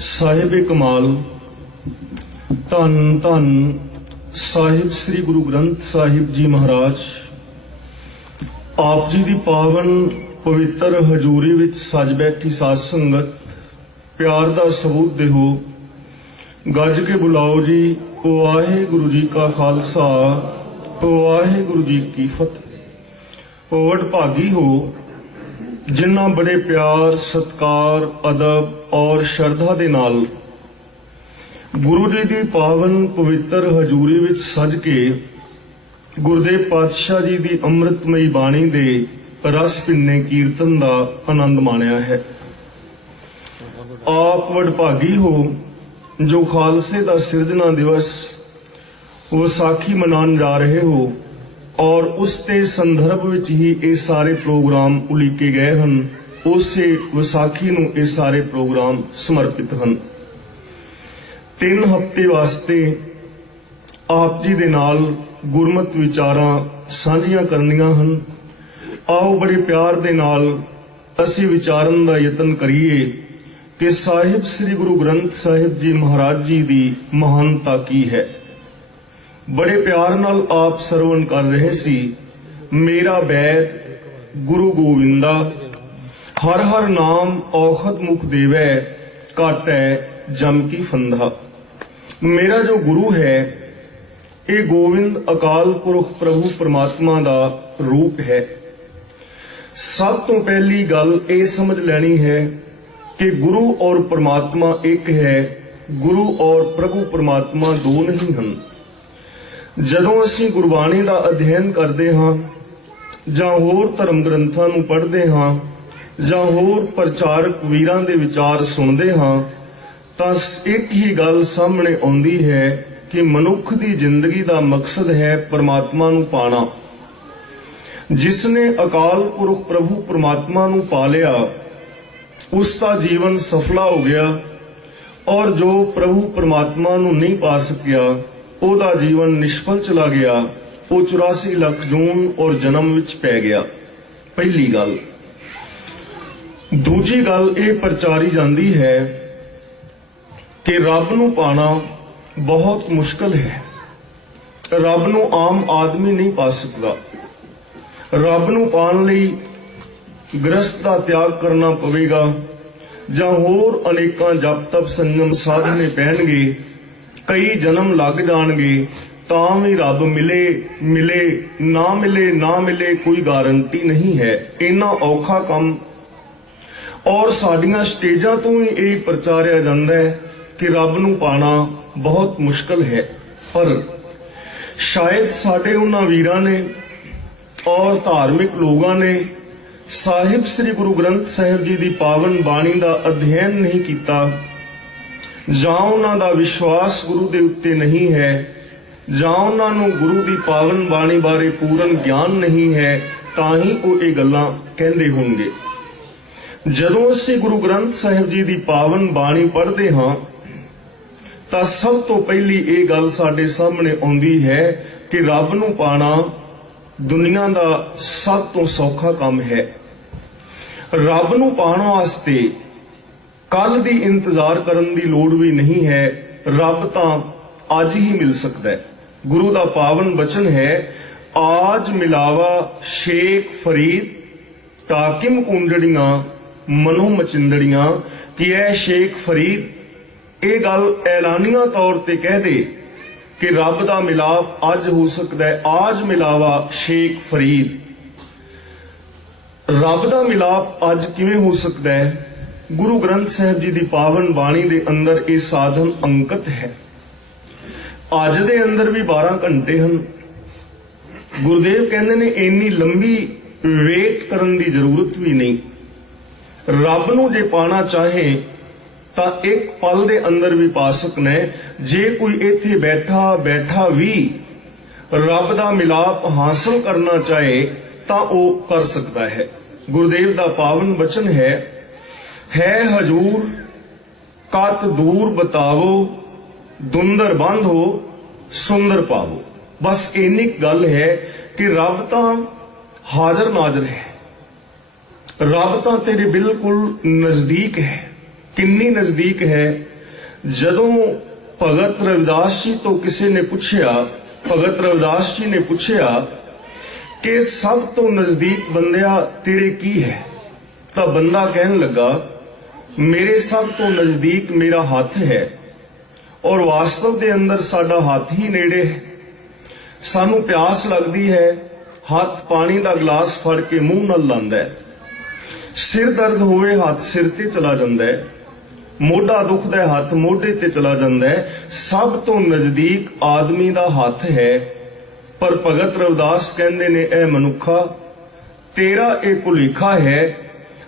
ਸਾਹਿਬ ਕਮਾਲ ਧੰਨ ਧੰਨ ਸਾਹਿਬ ਸ੍ਰੀ ਗੁਰੂ ਗ੍ਰੰਥ ਸਾਹਿਬ ਜੀ ਮਹਾਰਾਜ ਆਪ ਜੀ ਦੀ ਪਾਵਨ ਪਵਿੱਤਰ ਹਜ਼ੂਰੀ ਵਿੱਚ ਸਜ ਬੈਠੀ ਸਾਧ ਸੰਗਤ ਪਿਆਰ ਦਾ ਸਬੂਤ ਦੇਹੋ। ਗੱਜ ਕੇ ਬੁਲਾਓ ਜੀ। ਵਾਹਿਗੁਰੂ ਜੀ ਕਾ ਖਾਲਸਾ ਵਾਹਿਗੁਰੂ ਜੀ ਕੀ ਫਤਿਹ। ਵਡਭਾਗੀ ਹੋ जिन्ना बड़े प्यार सत्कार अदब और श्रद्धा दे नाल गुरु जी की पावन पवित्र हजूरी विच सज के गुरुदेव पातशाह जी की अमृतमयी बाणी दे रस पिन्ने कीर्तन का आनंद माणिया है। आप वडभागी हो जो खालसे का सिरजना दिवस विसाखी मनान जा रहे हो और उसके संदर्भ विच ही ये सारे प्रोग्राम उलीके गए हैं। उसे विसाखी नूं ये सारे प्रोग्राम समर्पित हैं। 3 हफ्ते वास्ते आप जी दे नाल गुरमत विचारां साझियां करनियां हैं। आओ बड़े प्यार दे नाल असीं विचारन दा यतन करिए कि साहिब श्री गुरु ग्रंथ साहिब जी महाराज जी दी महानता की है। बड़े प्यार नाल आप सरवण कर रहे सी। मेरा बैद गुरु गोविंदा हर हर नाम औखद मुख देवै काटै जम की फंदा। मेरा जो गुरु है ये गोविंद अकाल पुरख प्रभु परमात्मा दा रूप है। सब तो पहली गल ये समझ लेनी है कि गुरु और परमात्मा एक है। गुरु और प्रभु परमात्मा दो नहीं हैं। जदों असीं गुरबाणी का अध्ययन करते हाँ जां होर धर्म ग्रंथां नूं पढ़दे हाँ जां होर प्रचारक वीरां दे विचार सुनते हाँ तां एक ही गल सामने आउंदी है कि मनुख दी जिंदगी का मकसद है परमात्मा नूं पाना। जिसने अकाल पुरख प्रभु परमात्मा नूं पा लिया उसका जीवन सफला हो गया और जो प्रभु परमात्मा नूं नहीं पा सकिया ओदा जीवन निष्फल चला गया। वो 84 लाख जून और जन्म विच पै गया। पहली गल। दूजी गल ये प्रचारी जाती है कि रब नूं पाना बहुत मुश्किल है। रब नूं आम आदमी नहीं पा सकता। रब नूं पाण लई गृहस्थ दा त्याग करना पवेगा जां होर अनेकां जप तप संयम साधने पैणगे। कई जन्म लग जाणगे तां भी रब मिले मिले ना मिले कोई गारंटी नहीं है। इन्ना औखा काम और साडियां स्टेजां तो ही यही प्रचारिया जाता है कि रब नूं पाना बहुत मुश्किल है। पर शायद साडे उन्हां वीरां ने और धार्मिक लोगों ने साहिब श्री गुरु ग्रंथ साहिब जी की पावन बाणी का अध्ययन नहीं किया जां उन्हां दा विश्वास गुरु दे उत्ते नहीं है जां उन्हां नूं गुरु दी पावन बाणी बारे पूर्ण ज्ञान नहीं है तां ही वो ये गल्लां कहंदे होणगे। जदों असीं गुरु ग्रंथ साहिब जी दी पावन बाणी पढ़दे हां तां सब तो पहली ये गल साडे सामने आउंदी है कि रब नूं पाना दुनिया दा सब तो सौखा काम है। रब नूं पाण वास्ते कल दी इंतजार करन दी लोड़ भी नहीं है। रब तां आज ही मिल सकता है। गुरु दा पावन वचन है आज मिलावा शेख फरीद टाकिम कुंडड़ियां मनो मचिंदड़ियां कि ऐ शेख फरीद ये गल ऐलानिया तौर ते कह दे कि रब दा मिलाप अज हो सकता है। आज मिलावा शेख फरीद। रब दा मिलाप अज किवें हो सकता है? गुरु ग्रंथ साहिब जी की पावन बाणी दे अंदर ये साधन अंकित है। अज दे अंदर भी 12 घंटे हैं। गुरुदेव कहते ने इन्नी लंबी वेट करन दी जरूरत भी नहीं। रब नूं जे पाना चाहे तां एक पल दे अंदर भी पा सकना है। जे कोई इत्थे बैठा बैठा भी रब दा मिलाप हासिल करना चाहे तां वो कर सकता है। गुरुदेव दा पावन वचन है हजूर कत दूर बतावो दुंदर बंद हो सुंदर पावो। बस इन्नी गल है कि रब तां हाजर नाजर है। रब तां तेरे बिल्कुल नजदीक है। किन्नी नजदीक है ਜਦੋਂ ਭਗਤ ਰਵਿਦਾਸ ਜੀ ਤੋਂ ਕਿਸੇ ਨੇ ਪੁੱਛਿਆ, ਭਗਤ ਰਵਿਦਾਸ ਜੀ ਨੇ ਪੁੱਛਿਆ ਕਿ ਸਭ ਤੋਂ ਨਜ਼ਦੀਕ ਬੰਦਿਆ ਤੇਰੇ ਕੀ ਹੈ, ਤਾਂ ਬੰਦਾ ਕਹਿਣ ਲੱਗਾ ਮੇਰੇ ਸਭ ਤੋਂ ਨਜ਼ਦੀਕ ਮੇਰਾ ਹੱਥ ਹੈ। ਔਰ ਵਾਸਤਵ ਦੇ ਅੰਦਰ ਸਾਡਾ ਹੱਥ ਹੀ ਨੇੜੇ ਹੈ। ਸਾਨੂੰ ਪਿਆਸ ਲੱਗਦੀ ਹੈ, ਹੱਥ ਪਾਣੀ ਦਾ ਗਲਾਸ ਫੜ ਕੇ ਮੂੰਹ ਨਾਲ ਲਾਉਂਦਾ ਹੈ। ਸਿਰ ਦਰਦ ਹੋਵੇ ਹੱਥ ਸਿਰ ਤੇ ਚਲਾ ਜਾਂਦਾ ਹੈ, ਮੋਢਾ ਦੁਖਦਾ ਹੱਥ ਮੋਢੇ ਤੇ ਚਲਾ ਜਾਂਦਾ ਹੈ। ਸਭ ਤੋਂ ਨਜ਼ਦੀਕ ਆਦਮੀ ਦਾ ਹੱਥ ਹੈ। ਪਰ ਭਗਤ ਰਵਿਦਾਸ ਕਹਿੰਦੇ ਨੇ ਇਹ ਮਨੁੱਖਾ ਤੇਰਾ ਇਹ ਭੁਲੇਖਾ ਹੈ,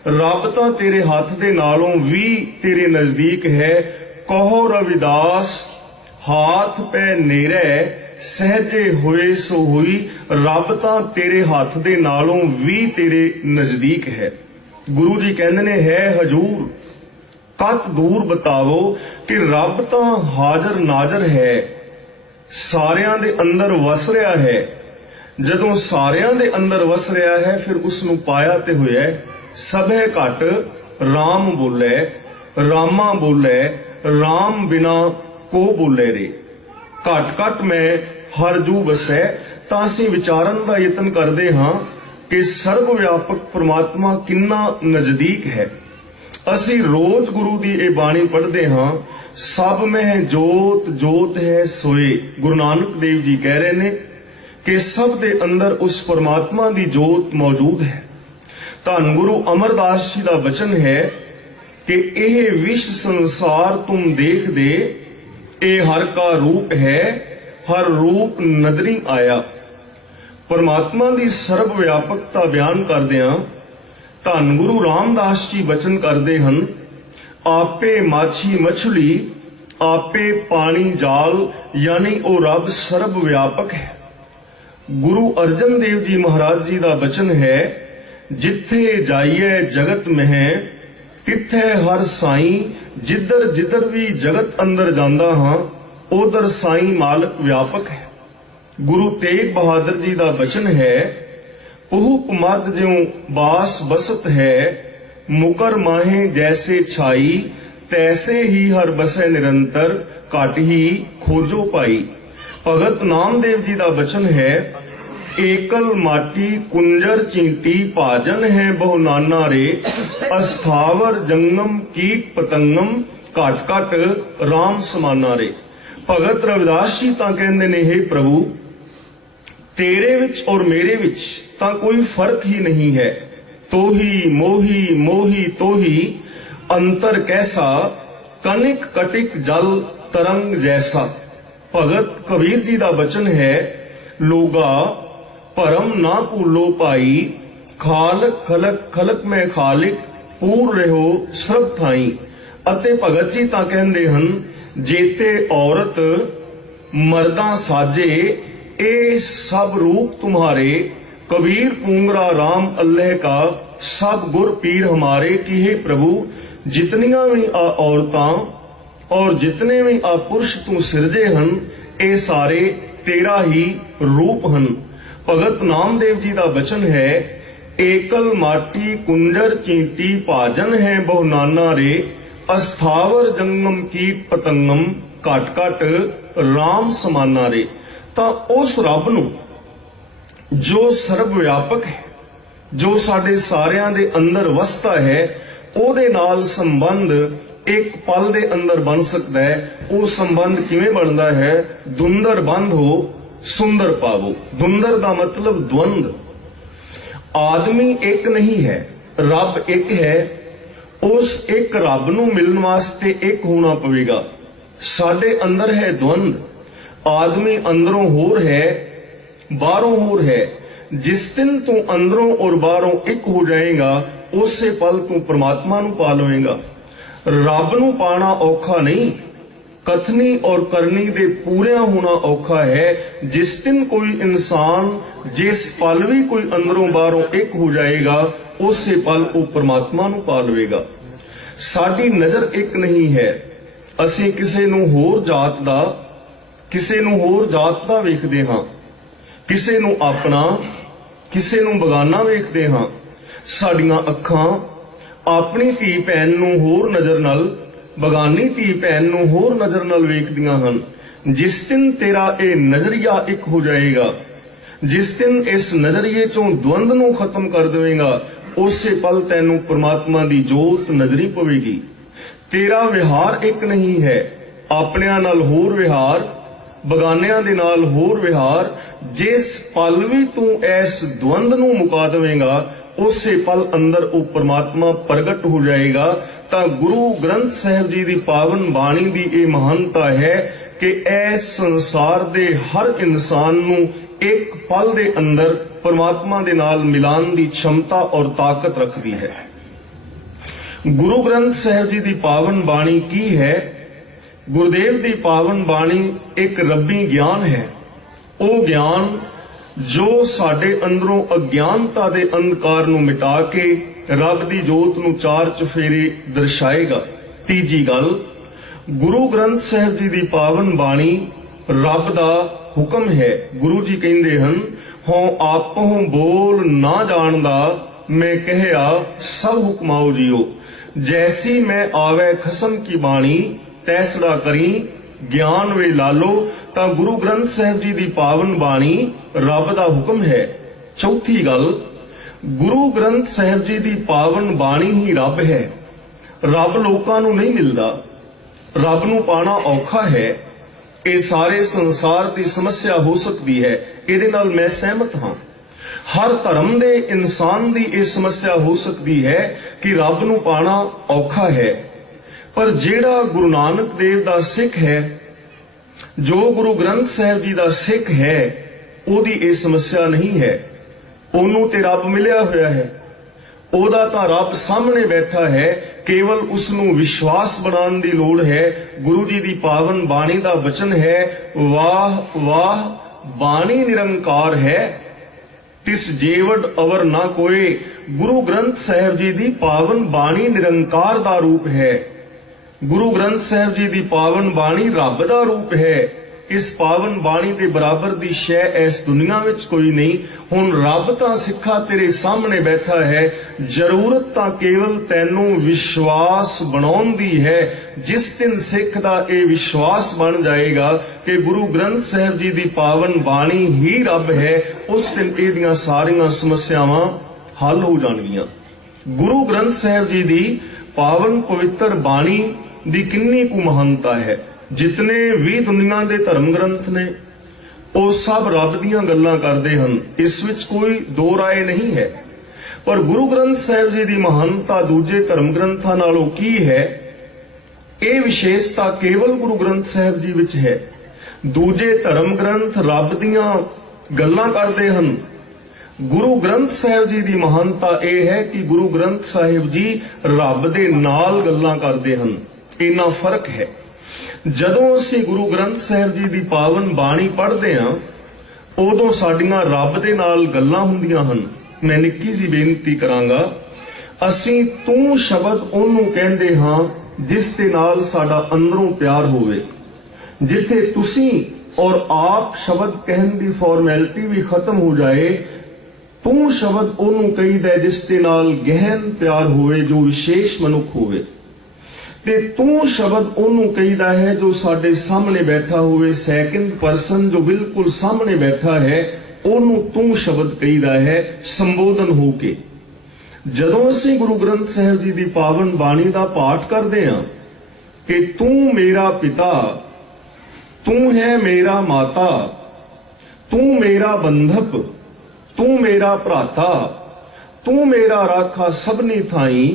ਰੱਬ ਤਾਂ ਤੇਰੇ ਹੱਥ ਦੇ ਨਾਲੋਂ ਵੀ ਤੇਰੇ ਨਜ਼ਦੀਕ ਹੈ। ਕਹੋ ਰਵਿਦਾਸ ਹਾਥ ਪੈ ਨੇਰੇ ਸਹਜੇ ਹੋਏ ਸੋ ਹੋਈ, ਰੱਬ ਤਾਂ ਤੇਰੇ ਹੱਥ ਦੇ ਨਾਲੋਂ ਵੀ ਤੇਰੇ ਨਜ਼ਦੀਕ ਹੈ। ਗੁਰੂ ਜੀ ਕਹਿੰਦੇ ਨੇ ਹੈ ਹਜੂਰ ਕਤ ਦੂਰ ਬਤਾਵੋ ਕਿ ਰੱਬ ਤਾਂ ਹਾਜ਼ਰ ਨਾਜ਼ਰ ਹੈ, ਸਾਰਿਆਂ ਦੇ ਅੰਦਰ ਵਸ ਰਿਹਾ ਹੈ। ਜਦੋਂ ਸਾਰਿਆਂ ਦੇ ਅੰਦਰ ਵਸ ਰਿਹਾ ਹੈ ਫਿਰ ਉਸ ਨੂੰ ਪਾਇਆ ਤੇ ਹੋਇਆ ਸਭੇ ਘਟ ਰਾਮ ਬੋਲੇ, ਰਾਮਾ ਬੋਲੇ ਰਾਮ ਬਿਨਾ ਕੋ ਬੋਲੇ ਰੇ। ਘਟ ਘਟ ਮੈਂ ਹਰ ਜੂ ਵਸੈ। ਤਾਂ ਅਸੀਂ ਵਿਚਾਰਨ ਦਾ ਯਤਨ ਕਰਦੇ ਹਾਂ ਕਿ ਸਰਬ ਵਿਆਪਕ ਪ੍ਰਮਾਤਮਾ ਕਿੰਨਾ ਨਜ਼ਦੀਕ ਹੈ। ਅਸੀਂ ਰੋਜ਼ ਗੁਰੂ ਦੀ ਇਹ ਬਾਣੀ ਪੜ੍ਹਦੇ ਹਾਂ, ਸਭ ਮਹਿ ਜੋਤ ਜੋਤ ਹੈ ਸੋਏ। ਗੁਰੂ ਨਾਨਕ ਦੇਵ ਜੀ ਕਹਿ ਰਹੇ ਨੇ ਕਿ ਸਭ ਦੇ ਅੰਦਰ ਉਸ ਪਰਮਾਤਮਾ ਦੀ ਜੋਤ ਮੌਜੂਦ ਹੈ। ਧੰਨ ਗੁਰੂ ਅਮਰਦਾਸ ਜੀ ਦਾ ਬਚਨ ਹੈ ਕਿ ਇਹ ਵਿਸ਼ ਸੰਸਾਰ ਤੁਮ ਦੇਖਦੇ, ਇਹ ਹਰ ਕਾ ਰੂਪ ਹੈ, ਹਰ ਰੂਪ ਨਦਰੀ ਆਇਆ। ਪਰਮਾਤਮਾ ਦੀ ਸਰਬ ਵਿਆਪਕਤਾ ਬਿਆਨ ਕਰਦਿਆਂ ਧੰਨ ਗੁਰੂ ਰਾਮਦਾਸ ਜੀ ਬਚਨ ਕਰਦੇ ਹਨ, ਆਪੇ ਮਾਛੀ ਮਛਲੀ ਆਪੇ ਪਾਣੀ ਜਾਲ, ਯਾਨੀ ਉਹ ਰੱਬ ਸਰਬ ਵਿਆਪਕ ਹੈ। ਗੁਰੂ ਅਰਜਨ ਦੇਵ ਜੀ ਮਹਾਰਾਜ ਜੀ ਦਾ ਬਚਨ ਹੈ, ਜਿੱਥੇ ਜਾਈਏ ਜਗਤ ਮਹਿ ਤਿੱਥੇ ਹਰ ਸਾਈਂ, ਜਿੱਧਰ ਜਿੱਧਰ ਵੀ ਜਗਤ ਅੰਦਰ ਜਾਂਦਾ ਹਾਂ ਉਧਰ ਸਾਈਂ ਮਾਲਕ ਵਿਆਪਕ ਹੈ। ਗੁਰੂ ਤੇਗ ਬਹਾਦਰ ਜੀ ਦਾ ਬਚਨ ਹੈ, ਉਹ ਮਦ ਜਿਉ ਬਾਸ ਬਸਤ ਹੈ, ਮੁਕਰ ਮਾਹੇ ਜੈਸੇ ਛਾਈ, ਤੈਸੇ ਹੀ ਹਰ ਬਸੈ ਨਿਰੰਤਰ, ਘਟ ਹੀ ਖੋਜੋ ਪਾਈ। ਭਗਤ ਨਾਮਦੇਵ ਜੀ ਦਾ ਬਚਨ ਹੈ, ਏਕਲ ਮਾਟੀ ਕੁੰਜਰ ਚੀਂਟੀ, ਭਾਜਨ ਹੈ ਬਹੁ ਨਾਨਾ ਰੇ, ਅਸਥਾਵਰ ਜੰਗਮ ਕੀਟ ਪਤੰਗਮ, ਘਟ ਘਟ ਰਾਮ ਸਮਾਨਾ ਰੇ। ਭਗਤ ਰਵਿਦਾਸ ਜੀ ਤਾਂ ਕਹਿੰਦੇ ਨੇ, ਹੇ ਪ੍ਰਭੂ ਤੇਰੇ ਵਿੱਚ ਔਰ ਮੇਰੇ ਵਿੱਚ ਤਾਂ ਕੋਈ ਫਰਕ ਹੀ ਨਹੀਂ ਹੈ। ਤੋਹੀ ਮੋਹੀ ਮੋਹੀ ਤੋਹੀ, ਅੰਤਰ ਕੈਸਾ ਕਨਿਕ ਕਟਿਕ ਜਲ ਤਰੰਗ ਜੈਸਾ। ਭਗਤ ਕਬੀਰ ਜੀ ਦਾ ਬਚਨ ਹੈ, ਲੋਗਾ ਭਰਮ ਨਾ ਭੂਲੋ ਭਾਈ, ਖਾਲਕ ਖਲਕ ਖਲਕ ਮੈਂ ਖਾਲਿਕ, ਪੂਰ ਰਹੋ ਸਰਬ ਥਾਈ। ਅਤੇ ਭਗਤ ਜੀ ਤਾਂ ਕਹਿੰਦੇ ਹਨ, ਜੇਤੇ ਔਰਤ ਮਰਦਾਂ ਸਾਜੇ, ਇਹ ਸਭ ਰੂਪ तुम्हारे, कबीर पूंगरा राम अल्लाह का, सब गुर पीर हमारे। कि हे प्रभु जितनियां भी आ औरतां और जितने भी आ पुरुष तू सिरजे हन, ये सारे तेरा ही रूप हन। भगत नामदेव जी का बचन है, एकल माटी कुंजर चींटी, भाजन है बहु नाना रे, अस्थावर जंगम कीट पतंगम, घट घट राम समाना रे। ਤਾਂ ਉਸ ਰੱਬ ਨੂੰ ਜੋ ਸਰਬ ਵਿਆਪਕ ਹੈ, ਜੋ ਸਾਡੇ ਸਾਰਿਆਂ ਦੇ ਅੰਦਰ ਵਸਦਾ ਹੈ, ਉਹਦੇ ਨਾਲ ਸੰਬੰਧ ਇੱਕ ਪਲ ਦੇ ਅੰਦਰ ਬਣ ਸਕਦਾ ਹੈ। ਉਹ ਸੰਬੰਧ ਕਿਵੇਂ ਬਣਦਾ ਹੈ? ਦੁੰਦਰ ਬੰਧ ਹੋ ਸੁੰਦਰ ਪਾਵੋ। ਦੁੰਦਰ ਦਾ ਮਤਲਬ ਦਵੰਦ। ਆਦਮੀ ਇੱਕ ਨਹੀਂ ਹੈ, ਰੱਬ ਇੱਕ ਹੈ। ਉਸ ਇੱਕ ਰੱਬ ਨੂੰ ਮਿਲਣ ਵਾਸਤੇ ਇੱਕ ਹੋਣਾ ਪਵੇਗਾ। ਸਾਡੇ ਅੰਦਰ ਹੈ ਦਵੰਦ। आदमी अंदरों होर है बाहरों होर है। जिस दिन तू अंदरों और बाहरों एक हो जाएगा, उसे पल तू परमात्मा नू पा लवेगा। रब नू पाना औखा नहीं, कथनी और करनी दे पूरे होना औखा है। जिस दिन कोई इंसान जिस पल भी कोई अंदरों बाहरों एक हो जाएगा, उसे पल वो परमात्मा नू पा लवेगा। साडी नजर एक नहीं है। असी किसी नू होर जात दा, ਕਿਸੇ ਨੂੰ ਹੋਰ ਜਾਤ ਦਾ ਵੇਖਦੇ ਹਾਂ, ਕਿਸੇ ਨੂੰ ਆਪਣਾ, ਕਿਸੇ ਨੂੰ ਬਗਾਨਾ ਵੇਖਦੇ ਹਾਂ। ਸਾਡੀਆਂ ਅੱਖਾਂ ਆਪਣੀ ਧੀ ਭੈਣ ਨੂੰ ਹੋਰ ਨਜ਼ਰ ਨਾਲ, ਬਗਾਨੀ ਧੀ ਭੈਣ ਨੂੰ ਹੋਰ ਨਜ਼ਰ ਨਾਲ ਵੇਖਦੀਆਂ ਹਨ। ਜਿਸ ਦਿਨ ਤੇਰਾ ਇਹ ਨਜ਼ਰੀਆ ਇੱਕ ਹੋ ਜਾਏਗਾ, ਜਿਸ ਦਿਨ ਇਸ ਨਜ਼ਰੀਏ ਚੋਂ ਦਵੰਦ ਨੂੰ ਖਤਮ ਕਰ ਦੇਵੇਂਗਾ, ਉਸੇ ਪਲ ਤੈਨੂੰ ਪ੍ਰਮਾਤਮਾ ਦੀ ਜੋਤ ਨਜ਼ਰੀ ਪਵੇਗੀ। ਤੇਰਾ ਵਿਹਾਰ ਇੱਕ ਨਹੀਂ ਹੈ, ਆਪਣਿਆਂ ਨਾਲ ਹੋਰ ਵਿਹਾਰ, ਬਗਾਨਿਆਂ ਦੇ ਨਾਲ ਹੋਰ ਵਿਹਾਰ। ਜਿਸ ਪਲ ਵੀ ਤੂੰ ਇਸ ਦਵੰਦ ਨੂੰ ਮੁਕਾ ਦੇਵੇਂਗਾ, ਉਸੇ ਪਲ ਅੰਦਰ ਉਹ ਪ੍ਰਮਾਤਮਾ ਪ੍ਰਗਟ ਹੋ ਜਾਏਗਾ। ਤਾਂ ਗੁਰੂ ਗ੍ਰੰਥ ਸਾਹਿਬ ਜੀ ਦੀ ਪਾਵਨ ਬਾਣੀ ਦੀ ਇਹ ਮਹਾਨਤਾ ਹੈ ਕਿ ਇਸ ਸੰਸਾਰ ਦੇ ਹਰ ਇਨਸਾਨ ਨੂੰ ਇੱਕ ਪਲ ਦੇ ਅੰਦਰ परमात्मा दे नाल मिलान दी क्षमता और ताकत रखती है। गुरु ग्रंथ साहिब जी दी पावन बाणी की है? गुरुदेव दी पावन बाणी एक रब्बी ज्ञान है। वो ज्ञान जो साडे अंदरों अज्ञानता दे अंधकार नूं मिटा के रब दी जोत नूं चार चफेरे दर्शाएगा। तीजी गल, गुरु ग्रंथ साहिब जी दी पावन बाणी रब दा हुक्म है। गुरु जी कहंदे हन, हों आपों बोल ना जानदा, मैं कहया सब हुक्माओ जियो। जैसी मैं आवे खसम की बाणी, तैसड़ा करी ज्ञान वे लालो। तां गुरु ग्रंथ साहिब जी दी पावन बाणी रब दा हुक्म है। चौथी गल, गुरु ग्रंथ साहिब जी दी पावन बाणी ही रब है। रब लोकां नूं नहीं मिलदा, रब नूं पाना औखा है। ये सारे संसार की समस्या हो सकती है, इहदे नाल मैं सहमत हाँ। हर धर्म दे इंसान की यह समस्या हो सकती है कि रब नूं पाना औखा है। पर जेड़ा गुरु नानक देव दा सिख है, जो गुरु ग्रंथ साहिब जी दा सिख है, ओदी ये समस्या नहीं है। ओनू ते रब मिलिया होया है, ओदा तां रब सामने बैठा है, केवल उसनू विश्वास बनाने की लोड़ है। गुरु जी दी पावन बाणी दा वचन है, वाह वाह बाणी निरंकार है, तिस जेवड अवर ना कोई। गुरु ग्रंथ साहिब जी दी पावन बाणी निरंकार दा रूप है। गुरु ग्रंथ साहिब जी दी पावन बाणी रब दा रूप है। इस पावन बाणी के बराबर दी शै इस दुनिया विच कोई नहीं। हुण रब तां सिखा तेरे सामने बैठा है, जरूरत तां केवल तैनू विश्वास बनाउण दी है। जिस दिन सिख दा ये विश्वास बन जाएगा कि गुरु ग्रंथ साहिब जी दी पावन बाणी ही रब है, उस दिन इहदियां सारियां समस्यावां हल हो जाणगियां। गुरु ग्रंथ साहिब जी दी पावन पवित्र बाणी दी किन्नी कु महानता है। जितने भी दुनिया के धर्म ग्रंथ ने, वो सब रब दीयां गल्लां करदे हन, इस विच कोई दो राय नहीं है। पर गुरु ग्रंथ साहिब जी की महानता दूजे धर्म ग्रंथां नालों की है? ये विशेषता केवल गुरु ग्रंथ साहिब जी विच है। दूजे धर्म ग्रंथ रब दीयां गल्लां करदे हन। गुरु ग्रंथ साहिब जी की महानता यह है कि गुरु ग्रंथ साहिब जी रब दे नाल गल्लां करदे हन। इन्ना फर्क है। जदों असीं गुरु ग्रंथ साहिब जी की पावन बाणी पढ़ते हाँ, उदों साडियां रब दे नाल गल्लां हुंदियां हन। मैं निक्की जी बेनती करांगा, असीं तू शब्द ओनू कहंदे हाँ जिस दे नाल साडा अंदरों प्यार होवे। जिथे तुसीं और आप शब्द कहन दी फॉर्मैलिटी भी खत्म हो जाए, तू शब्द ओनू कहीदा जिस दे नाल गहन प्यार होवे, जो विशेष मनुख होवे। ते तू शब्द ओनू कहीदा है जो साडे सामने बैठा होवे, सैकंड परसन जो बिल्कुल सामने बैठा है, ओनू तू शब्द कहीदा है संबोधन होके। जदों असीं गुरु ग्रंथ साहिब जी दी पावन बाणी दा पाठ करदे हां कि तू मेरा पिता, तू है मेरा माता, तू मेरा बंधप, तू मेरा भ्राता, तू मेरा राखा सबनी थाई,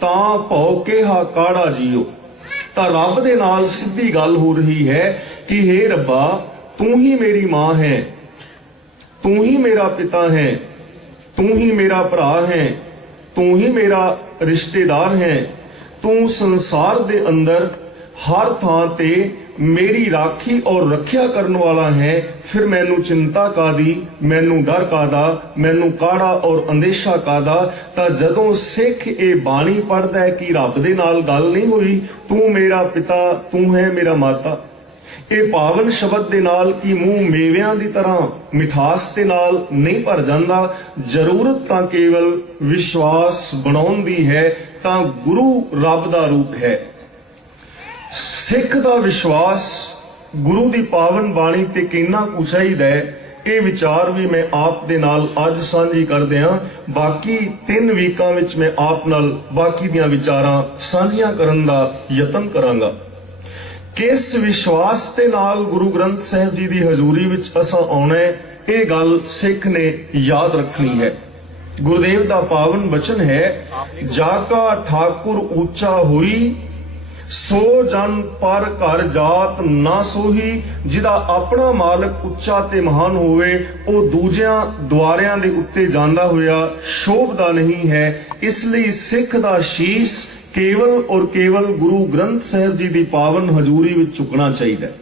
तां भौ केहा काड़ा जियो। तां रब दे नाल सीधी गल हो रही है कि हे रब्बा, तू ही मेरी मां है, तू ही मेरा पिता है, तू ही मेरा भरा है, तू ही मेरा रिश्तेदार है। तू संसार दे अंदर हर थां ते मेरी राखी और रखिया करने वाला है। फिर मैनू चिंता कादी, मैनू डर कादा, मैनू काड़ा और अंदेशा कादा। तां जदों सिख ये बाणी पढ़दा है कि रब दे नाल गल नहीं हुई, तू मेरा पिता, तू है मेरा माता, ये पावन शब्द दे नाल कि मूँह मेवियां दी तरह मिठास दे नाल नहीं भर जांदा। जरूरत तां केवल विश्वास बनाउण दी है। तां गुरु रब दा रूप है। सिख दा विश्वास गुरु दी पावन बाणी ते किन्ना कुछ चाहीदा है, ਇਹ ਵਿਚਾਰ ਵੀ ਮੈਂ ਆਪ ਦੇ ਨਾਲ ਅੱਜ ਸਾਂਝੀ ਕਰਦੇ ਹਾਂ। ਬਾਕੀ 3 ਵੀਕਾਂ ਵਿੱਚ ਮੈਂ ਆਪ ਨਾਲ ਬਾਕੀ ਦੀਆਂ ਵਿਚਾਰਾਂ ਸਾਂਝੀਆਂ ਕਰਨ ਦਾ ਯਤਨ ਕਰਾਂਗਾ। ਕਿਸ ਵਿਸ਼ਵਾਸ ਦੇ ਨਾਲ ਗੁਰੂ ਗ੍ਰੰਥ ਸਾਹਿਬ ਜੀ ਦੀ ਹਜ਼ੂਰੀ ਵਿੱਚ ਅਸਾਂ ਆਉਣਾ ਹੈ, ਇਹ ਗੱਲ ਸਿੱਖ ਨੇ ਯਾਦ ਰੱਖਣੀ ਹੈ। ਗੁਰਦੇਵ ਦਾ ਪਾਵਨ ਬਚਨ ਹੈ, ਜਾਕਾ ਠਾਕੁਰ ਉੱਚਾ ਹੋਈ ਸੋ ਜਨ ਪਰ ਘਰ ਜਾਤ ਨਾ ਸੋਹੀ। ਜਿਹਦਾ ਆਪਣਾ ਮਾਲਕ ਉੱਚਾ ਤੇ ਮਹਾਨ ਹੋਵੇ, ਉਹ ਦੂਜਿਆਂ ਦੁਆਰਿਆਂ ਦੇ ਉੱਤੇ ਜਾਂਦਾ ਹੋਇਆ ਸ਼ੋਭਦਾ ਨਹੀਂ ਹੈ। ਇਸ ਲਈ ਸਿੱਖ ਦਾ ਸ਼ੀਸ਼ ਕੇਵਲ ਔਰ ਕੇਵਲ ਗੁਰੂ ਗ੍ਰੰਥ ਸਾਹਿਬ ਜੀ ਦੀ ਪਾਵਨ ਹਜ਼ੂਰੀ ਵਿੱਚ ਝੁਕਣਾ ਚਾਹੀਦਾ ਹੈ।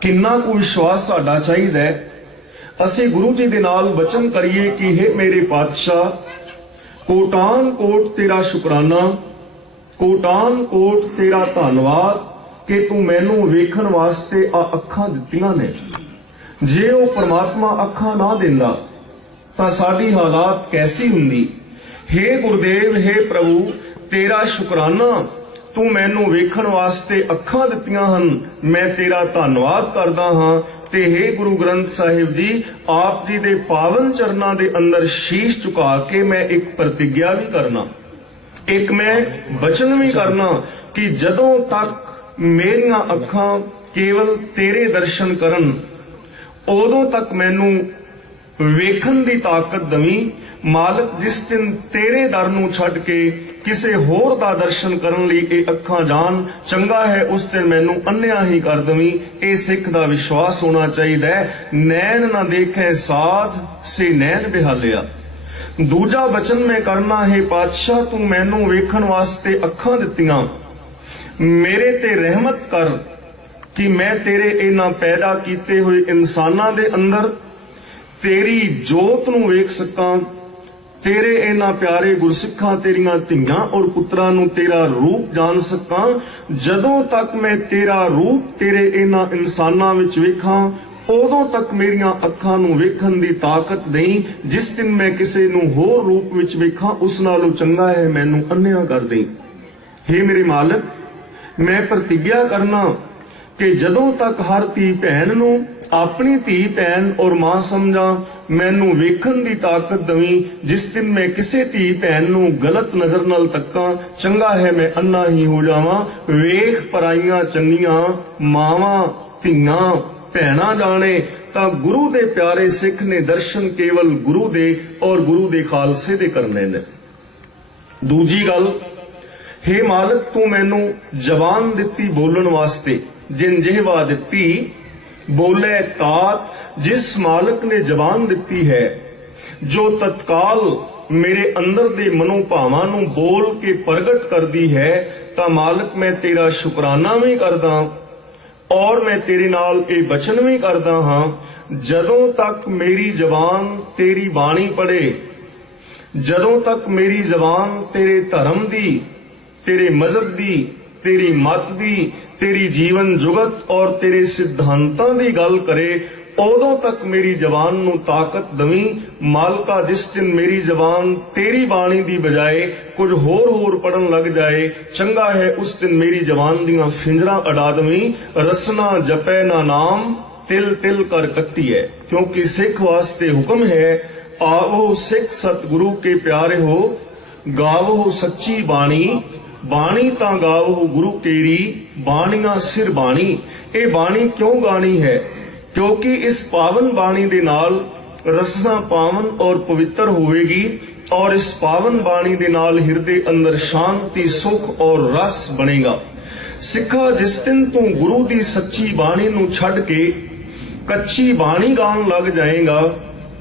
ਕਿੰਨਾ ਕੁ ਵਿਸ਼ਵਾਸ ਸਾਡਾ ਚਾਹੀਦਾ ਹੈ। ਅਸੀਂ ਗੁਰੂ ਜੀ ਦੇ ਨਾਲ ਵਚਨ ਕਰੀਏ ਕਿ हे ਮੇਰੇ ਪਾਤਸ਼ਾਹ, ਕੋਟਾਨ ਕੋਟ ਤੇਰਾ ਸ਼ੁਕਰਾਨਾ, ਕੋਟਾਨ ਕੋਟ ਤੇਰਾ ਧੰਨਵਾਦ ਕਿ ਤੂੰ ਮੈਨੂੰ ਵੇਖਣ ਵਾਸਤੇ ਆ ਅੱਖਾਂ ਦਿੱਤੀਆਂ ਨੇ। ਜੇ ਉਹ ਪਰਮਾਤਮਾ ਅੱਖਾਂ ਨਾ ਦਿੰਦਾ ਤਾਂ ਸਾਡੀ ਹਾਲਾਤ ਕੈਸੀ ਹੁੰਦੀ। हे ਗੁਰਦੇਵ, हे ਪ੍ਰਭੂ, ਤੇਰਾ ਸ਼ੁਕਰਾਨਾ, ਤੂੰ ਮੈਨੂੰ ਵੇਖਣ ਵਾਸਤੇ ਅੱਖਾਂ ਦਿੱਤੀਆਂ ਹਨ, ਮੈਂ ਤੇਰਾ ਧੰਨਵਾਦ ਕਰਦਾ ਹਾਂ। ਤੇ हे ਗੁਰੂ ਗ੍ਰੰਥ ਸਾਹਿਬ ਜੀ, ਆਪ ਜੀ ਦੇ ਪਾਵਨ ਚਰਨਾਂ ਦੇ ਅੰਦਰ ਸ਼ੀਸ਼ ਝੁਕਾ ਕੇ ਮੈਂ ਇੱਕ ਪ੍ਰਤਿਗਿਆ ਵੀ ਕਰਨਾ, ਇੱਕ ਮੈਂ ਬਚਨ ਵੀ ਕਰਨਾ ਕਿ ਜਦੋਂ ਤੱਕ ਮੇਰੀਆਂ ਅੱਖਾਂ ਕੇਵਲ ਤੇਰੇ ਦਰਸ਼ਨ ਕਰਨ, ਉਦੋਂ ਤੱਕ ਮੈਨੂੰ ਵੇਖਣ ਦੀ ਤਾਕਤ ਦਵੀਂ। ਮਾਲਕ, ਜਿਸ ਦਿਨ ਤੇਰੇ ਦਰ ਨੂੰ ਛੱਡ ਕੇ ਕਿਸੇ ਹੋਰ ਦਾ ਦਰਸ਼ਨ ਕਰਨ ਲਈ ਇਹ ਅੱਖਾਂ ਜਾਣ, ਚੰਗਾ ਹੈ ਉਸ ਦਿਨ ਮੈਨੂੰ ਅੰਨ੍ਹਿਆ ਹੀ ਕਰ ਦਵੀਂ। ਇਹ ਸਿੱਖ ਦਾ ਵਿਸ਼ਵਾਸ ਹੋਣਾ ਚਾਹੀਦਾ ਹੈ। ਨੈਣ ਨਾ ਦੇਖੈ ਸਾਧ ਸੇ ਨੈਣ ਬਿਹਾਲਿਆ। ਦੂਜਾ ਬਚਨ ਮੈਂ ਕਰਨਾ ਹੈ, ਪਾਤਸ਼ਾਹ ਤੂੰ ਮੈਨੂੰ ਵੇਖਣ ਵਾਸਤੇ ਅੱਖਾਂ ਦਿੱਤੀਆਂ, ਮੇਰੇ ਤੇ ਰਹਿਮਤ ਕਰ ਕਿ ਮੈਂ ਤੇਰੇ ਇਹਨਾਂ ਪੈਦਾ ਕੀਤੇ ਹੋਏ ਇਨਸਾਨਾਂ ਦੇ ਅੰਦਰ ਤੇਰੀ ਜੋਤ ਨੂੰ ਵੇਖ ਸਕਾਂ। ਤੇਰੇ ਇਹਨਾਂ ਪਿਆਰੇ ਗੁਰਸਿੱਖਾਂ, ਤੇਰੀਆਂ ਧੀਆਂ ਔਰ ਪੁੱਤਰਾਂ ਨੂੰ ਤੇਰਾ ਰੂਪ ਜਾਣ ਸਕਾਂ। ਜਦੋਂ ਤੱਕ ਮੈਂ ਤੇਰਾ ਰੂਪ ਤੇਰੇ ਇਹਨਾਂ ਇਨਸਾਨਾਂ ਵਿੱਚ ਵੇਖਾਂ, ਉਦੋਂ ਤੱਕ ਮੇਰੀਆਂ ਅੱਖਾਂ ਨੂੰ ਵੇਖਣ ਦੀ ਤਾਕਤ ਦੇਈਂ। ਜਿਸ ਦਿਨ ਮੈਂ ਕਿਸੇ ਨੂੰ ਹੋਰ ਰੂਪ ਵਿੱਚ ਵੇਖਾਂ, ਉਸ ਨਾਲੋਂ ਚੰਗਾ ਹੈ ਮੈਨੂੰ ਅੰਨ੍ਹਿਆ ਕਰ ਦੇਈਂ। हे ਮੇਰੇ ਮਾਲਕ, ਮੈਂ ਪ੍ਰਤਿਗਿਆ ਕਰਨਾ ਕਿ ਜਦੋਂ ਤੱਕ ਹਰ ਧੀ ਭੈਣ ਨੂੰ ਆਪਣੀ ਧੀ ਭੈਣ ਔਰ ਮਾਂ ਸਮਝਾਂ, ਮੈਨੂੰ ਵੇਖਣ ਦੀ ਤਾਕਤ ਦਵੀਂ। ਜਿਸ ਦਿਨ ਮੈਂ ਕਿਸੇ ਧੀ ਭੈਣ ਨੂੰ ਗਲਤ ਨਜ਼ਰ ਨਾਲ ਤੱਕਾਂ, ਚੰਗਾ ਹੈ ਮੈਂ ਅੰਨਾ ਹੀ ਹੋ ਜਾਵਾਂ। ਵੇਖ ਪਰਾਈਆਂ ਚੰਗੀਆਂ ਮਾਵਾਂ ਧੀਆਂ ਭੈਣਾ ਜਾਣੇ। ਤਾਂ ਗੁਰੂ ਦੇ ਪਿਆਰੇ ਸਿੱਖ ਨੇ ਦਰਸ਼ਨ ਕੇਵਲ ਗੁਰੂ ਦੇ ਔਰ ਗੁਰੂ ਦੇ ਖਾਲਸੇ ਦੇ ਕਰਨੇ ਨੇ। ਦੂਜੀ ਗੱਲ, हे ਮਾਲਕ, ਤੂੰ ਮੈਨੂੰ ਜ਼ਬਾਨ ਦਿੱਤੀ ਬੋਲਣ ਵਾਸਤੇ, ਜਿਨ ਜਿਹਵਾ ਦਿੱਤੀ ਬੋਲੇ ਤਾਤ। ਜਿਸ ਮਾਲਕ ਨੇ ਜ਼ਬਾਨ ਦਿੱਤੀ ਹੈ, ਜੋ ਤਤਕਾਲ ਮੇਰੇ ਅੰਦਰ ਦੇ ਮਨੋਭਾਵਾਂ ਨੂੰ ਬੋਲ ਕੇ ਪ੍ਰਗਟ ਕਰਦੀ ਹੈ, ਤਾਂ ਮਾਲਕ ਮੈਂ ਤੇਰਾ ਸ਼ੁਕਰਾਨਾ ਵੀ ਕਰਦਾ ਔਰ ਮੈਂ ਤੇਰੇ ਨਾਲ ਇਹ ਬਚਨ ਵੀ ਕਰਦਾ ਹਾਂ, ਜਦੋਂ ਤੱਕ ਮੇਰੀ ਜ਼ਬਾਨ ਤੇਰੀ ਬਾਣੀ ਪੜ੍ਹੇ, ਜਦੋਂ ਤੱਕ ਮੇਰੀ ਜ਼ਬਾਨ ਤੇਰੇ ਧਰਮ ਦੀ, ਤੇਰੇ ਮਜ਼ਹਬ ਦੀ, ਤੇਰੀ ਮਤ ਦੀ, ਤੇਰੀ ਜੀਵਨ ਜੁਗਤ ਔਰ ਤੇਰੇ ਸਿਧਾਂਤਾਂ ਦੀ ਗੱਲ ਕਰੇ, ਉਦੋਂ ਤੱਕ ਮੇਰੀ ਜ਼ਬਾਨ ਨੂੰ ਤਾਕਤ ਦਵੀਂ। ਮਾਲਕਾ, ਜਿਸ ਦਿਨ ਮੇਰੀ ਜ਼ਬਾਨ ਤੇਰੀ ਬਾਣੀ ਦੀ ਬਜਾਏ ਕੁਝ ਹੋਰ ਪੜਨ ਲੱਗ ਜਾਏ, ਚੰਗਾ ਹੈ ਉਸ ਦਿਨ ਮੇਰੀ ਜ਼ਬਾਨ ਦੀਆਂ ਫਿੰਜਰਾਂ ਅਡਾ ਦਵੀਂ। ਰਸਨਾ ਜਪੈ ਨਾ ਨਾਮ ਤਿਲ ਤਿਲ ਕਰ ਕੱਟੀਐ। ਕਿਉਂਕਿ ਸਿੱਖ ਵਾਸਤੇ ਹੁਕਮ ਹੈ, ਆਵੋ ਸਿੱਖ ਸਤਿਗੁਰੂ ਕੇ ਪਿਆਰੇ ਹੋ, ਗਾਵੋ ਸੱਚੀ ਬਾਣੀ। ਬਾਣੀ ਤਾਂ ਗਾਵੋ ਗੁਰੂ ਤੇਰੀ, ਬਾਣੀਆਂ ਸਿਰ ਬਾਣੀ। ਇਹ ਬਾਣੀ ਕਿਉਂ ਗਾਣੀ ਹੈ? ਕਿਉਂਕਿ ਇਸ ਪਾਵਨ ਬਾਣੀ ਦੇ ਨਾਲ ਰਸਨਾ ਪਾਵਨ ਔਰ ਪਵਿੱਤਰ ਹੋਵੇਗੀ ਔਰ ਇਸ ਪਾਵਨ ਬਾਣੀ ਦੇ ਨਾਲ ਹਿਰਦੇ ਅੰਦਰ ਸ਼ਾਂਤੀ, ਸੁਖ ਔਰ ਰਸ ਬਣੇਗਾ। ਸਿੱਖਾ, ਜਿਸ ਦਿਨ ਤੂੰ ਗੁਰੂ ਦੀ ਸੱਚੀ ਬਾਣੀ ਨੂੰ ਛੱਡ ਕੇ ਕੱਚੀ ਬਾਣੀ ਗਾਣ ਲੱਗ ਜਾਏਗਾ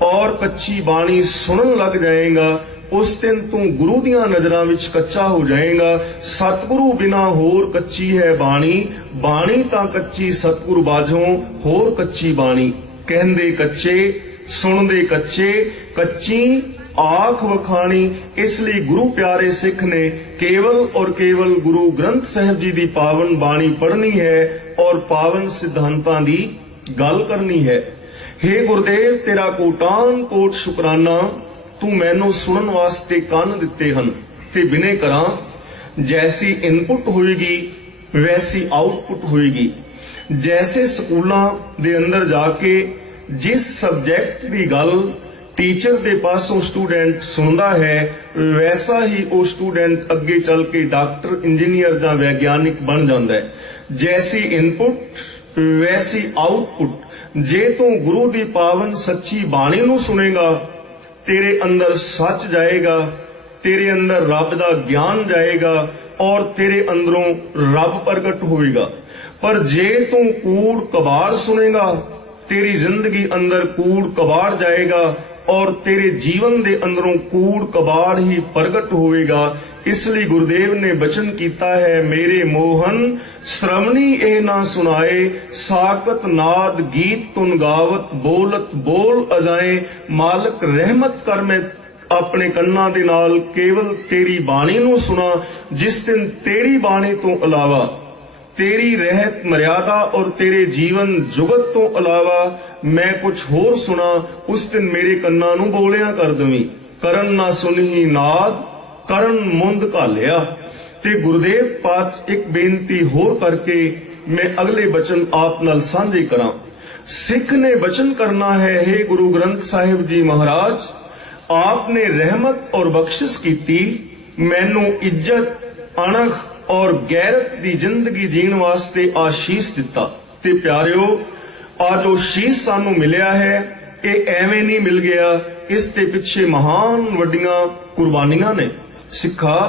ਔਰ ਕੱਚੀ ਬਾਣੀ ਸੁਣਨ ਲੱਗ ਜਾਏਗਾ, ਉਸ ਦਿਨ ਤੂੰ ਗੁਰੂ ਦੀਆਂ ਨਜ਼ਰਾਂ ਵਿੱਚ ਕੱਚਾ ਹੋ ਜਾਏਗਾ। ਸਤਿਗੁਰੂ ਬਿਨਾ ਹੋਰ ਕੱਚੀ ਹੈ ਬਾਣੀ, ਬਾਣੀ ਤਾਂ ਕੱਚੀ ਸਤਿਗੁਰੂ ਬਾਝੋਂ ਹੋਰ ਕੱਚੀ ਬਾਣੀ। ਕਹਿੰਦੇ ਕੱਚੇ, ਸੁਣਦੇ ਕੱਚੇ, ਕੱਚੀ ਆਖ ਵਖਾਣੀ। ਇਸ ਲਈ ਗੁਰੂ ਪਿਆਰੇ ਸਿੱਖ ਨੇ ਕੇਵਲ ਔਰ ਕੇਵਲ ਗੁਰੂ ਗ੍ਰੰਥ ਸਾਹਿਬ ਜੀ ਦੀ ਪਾਵਨ ਬਾਣੀ ਪੜ੍ਹਨੀ ਹੈ ਔਰ ਪਾਵਨ ਸਿਧਾਂਤਾਂ ਦੀ ਗੱਲ ਕਰਨੀ ਹੈ। हे ਗੁਰਦੇਵ, ਤੇਰਾ ਕੋਟਾਨ ਕੋਟ ਸ਼ੁਕਰਾਨਾ, ਤੂੰ ਮੈਨੂੰ ਸੁਣਨ ਵਾਸਤੇ ਕੰਨ ਦਿੱਤੇ ਹਨ ਤੇ ਬਿਨੇ ਕਰਾਂ। ਜੈਸੀ ਇਨਪੁਟ ਹੋਏਗੀ वैसी आउटपुट होएगी। जैसे स्कूलों दे अंदर जाके जिस सब्जैक्ट की गल टीचर के पासों स्टूडेंट सुनता है, वैसा ही वो स्टूडेंट अगे चल के डॉक्टर, इंजीनियर या वैज्ञानिक बन जाता है। जैसी इनपुट वैसी आउटपुट। जे तू गुरु की पावन सच्ची बाणी नूं सुनेगा, तेरे अंदर सच जाएगा, तेरे अंदर रब का ज्ञान जाएगा और तेरे अंदरों रब प्रगट होएगा। पर जे तू कूड़ कबाड़ सुनेगा, तेरी जिंदगी अंदर कूड़ कबाड़ जाएगा और तेरे जीवन दे अंदरों कूड़ कबाड़ ही प्रगट होएगा। इसलिए गुरुदेव ने वचन कीता है, मेरे मोहन श्रवणी ए ना सुनाए, साकत नाद गीत तुन गावत, बोलत बोल अजाए। मालक रहमत कर, मैं अपने कन्ना दे नाल केवल तेरी बाणी नूं सुना। जिस दिन तेरी बाणी तो अलावा तेरी रहत मर्यादा और तेरे जीवन जुगत तो अलावा मैं कुछ होर सुना, उस दिन मेरे कन्ना नूं बोलिया कर दवी। करन ना सुनही नाद, करन मुंद घालिया। ते गुरुदेव पात एक बेनती होर करके मैं अगले वचन आप नाल सांझे करा। सिख ने वचन करना है, हे गुरु ग्रंथ साहिब जी महाराज, आपने रहमत और बख्शिश कीती, मैनू इज्जत, अणख और गैरत दी जिंदगी जीण वास्ते आशीष दिता। ते प्यारिओ, आ जो शीश सानू मिलिया है, ये एवें नहीं मिल गया, इस ते पिछे महान वड्डियां कुर्बानियां ने। सिखा,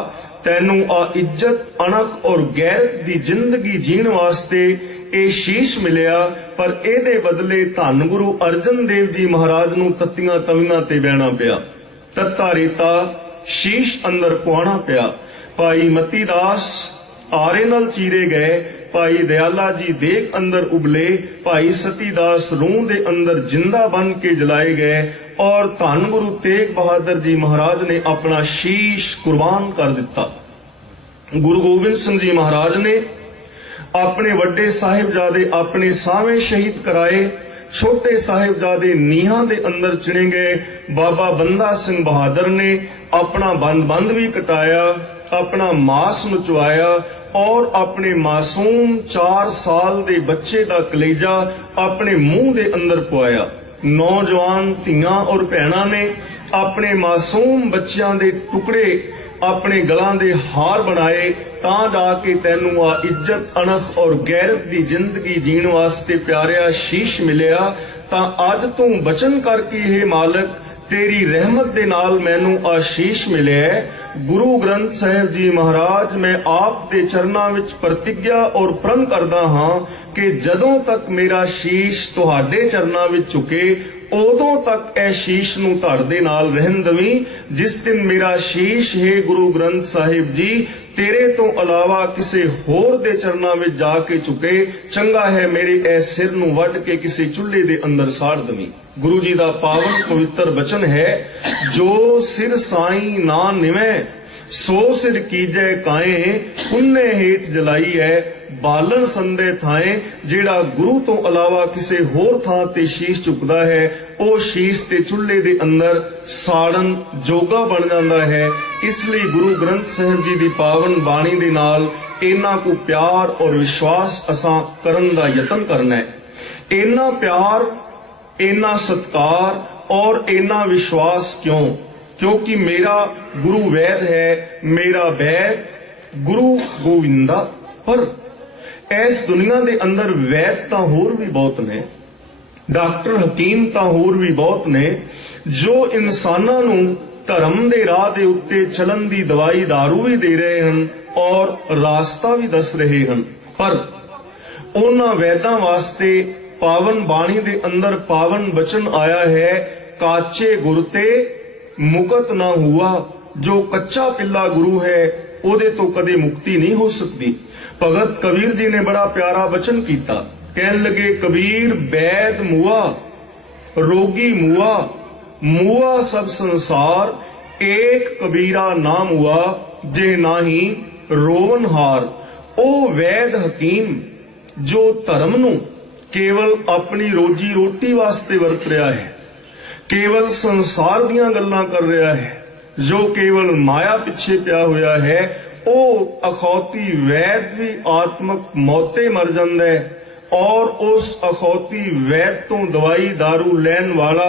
तैनू आ इज्जत, अणख और गैरत दी जिंदगी जीण वास्ते ये शीश मिलिया, पर एदे बदले धन गुरु अर्जन देव जी महाराज नू तत्तियां तवियां ते बहना पिया, तत्ता रेता शीश अंदर पुआना पिया। भाई मती दास आरे नाल चीरे गए, भाई दयाला जी देग अंदर उबले, भाई सती दास रूह दे अंदर जिंदा बन के जलाए गए और धन गुरु तेग बहादुर जी महाराज ने अपना शीश कुर्बान कर दिता। गुरु गोबिंद सिंह जी महाराज ने अपने वड्डे साहिबजादे अपने सावें शहीद कराए, छोटे साहिबजादे नीहां दे अंदर चिणे गए। बाबा बंदा सिंह बहादुर ने अपना बंद भी कटाया, अपना मांस नचवाया और अपने मासूम 4 साल दे बच्चे दा कलेजा अपने मुंह दे अंदर पवाया। नौजवान धियां और भैणां ने अपने मासूम बच्चियां दे टुकड़े अपने गलां दे हार बनाए, तां जाके तैनू आ इज्जत, अणख और गैरत दी जिंदगी जीण वास्ते प्यारिया शीश मिलिया। तां अज तू वचन करके हे मालक, तेरी रहमत दे नाल मैनू आशीष मिले है। गुरु ग्रंथ साहिब जी महाराज, मैं आप दे चरनां विच प्रतिज्ञा और प्रण करदा हां कि जदों तक मेरा शीश तुहाडे चरनां विच झुके, उदों तक ए शीश नू धड़ दे नाल रहन दवी। जिस दिन मेरा शीश, हे गुरु ग्रंथ साहिब जी, तेरे तो अलावा किसी होर दे चरनां विच जाके झुके, चंगा है मेरे ए सिर नू वड के किसी चुल्हे दे अंदर साड़ दवी। गुरु जी दा पावन पवित्र वचन है, जो सिर साई ना निवे, सो सिर कीजे काए, पुन्ने हेठ जलाई है, बालन संदे थाए। जेड़ा गुरु तो अलावा किसी होर थां ते शीश चुकदा है, ओ शीश ते चुल्हे दे अंदर साड़न जोगा बन जांदा है। इसलिए गुरु ग्रंथ साहिब जी दी पावन बाणी दे नाल इन्ना को प्यार और विश्वास असां करन दा यतन करना है। इन्ना प्यार, इन्ना सत्कार और इन्ना विश्वास क्यों? क्योंकि मेरा गुरु वैद है, मेरा वैद गुरु गोविंदा। पर इस दुनिया दे अंदर वैद तां होर भी बहुत ने, डॉक्टर हकीम तां होर भी बहुत ने, जो इंसानां नूं धर्म दे राह दे उत्ते चलन दी दवाई दारू भी दे रहे हैं और रास्ता भी दस रहे हैं। पर उन्हां वैदां वास्ते पावन बाणी दे अंदर पावन वचन आया है, काचे गुरते मुकत ना हुआ। जो कच्चा पिल्ला गुरु है, ओदे तो कदे मुक्ति नहीं हो सकती। भगत कबीर जी ने बड़ा प्यारा वचन कीता, कहन लगे, कबीर बैद मुआ, रोगी मुआ, मुआ सब संसार, एक कबीरा नाम हुआ, जे नाही रोवन हार। ओ वैद हकीम जो धर्म नू केवल अपनी रोजी रोटी वास्ते वरत रहा है, केवल संसार दियां गल्लां कर रहा है, जो केवल माया पिछे पिया होया है, ਉਹ ਅਖੌਤੀ ਵੈਦ ਵੀ ਆਤਮਕ ਮੌਤੇ ਮਰ ਜਾਂਦਾ ਹੈ और उस अखौती वैद तो दवाई दारू लैन वाला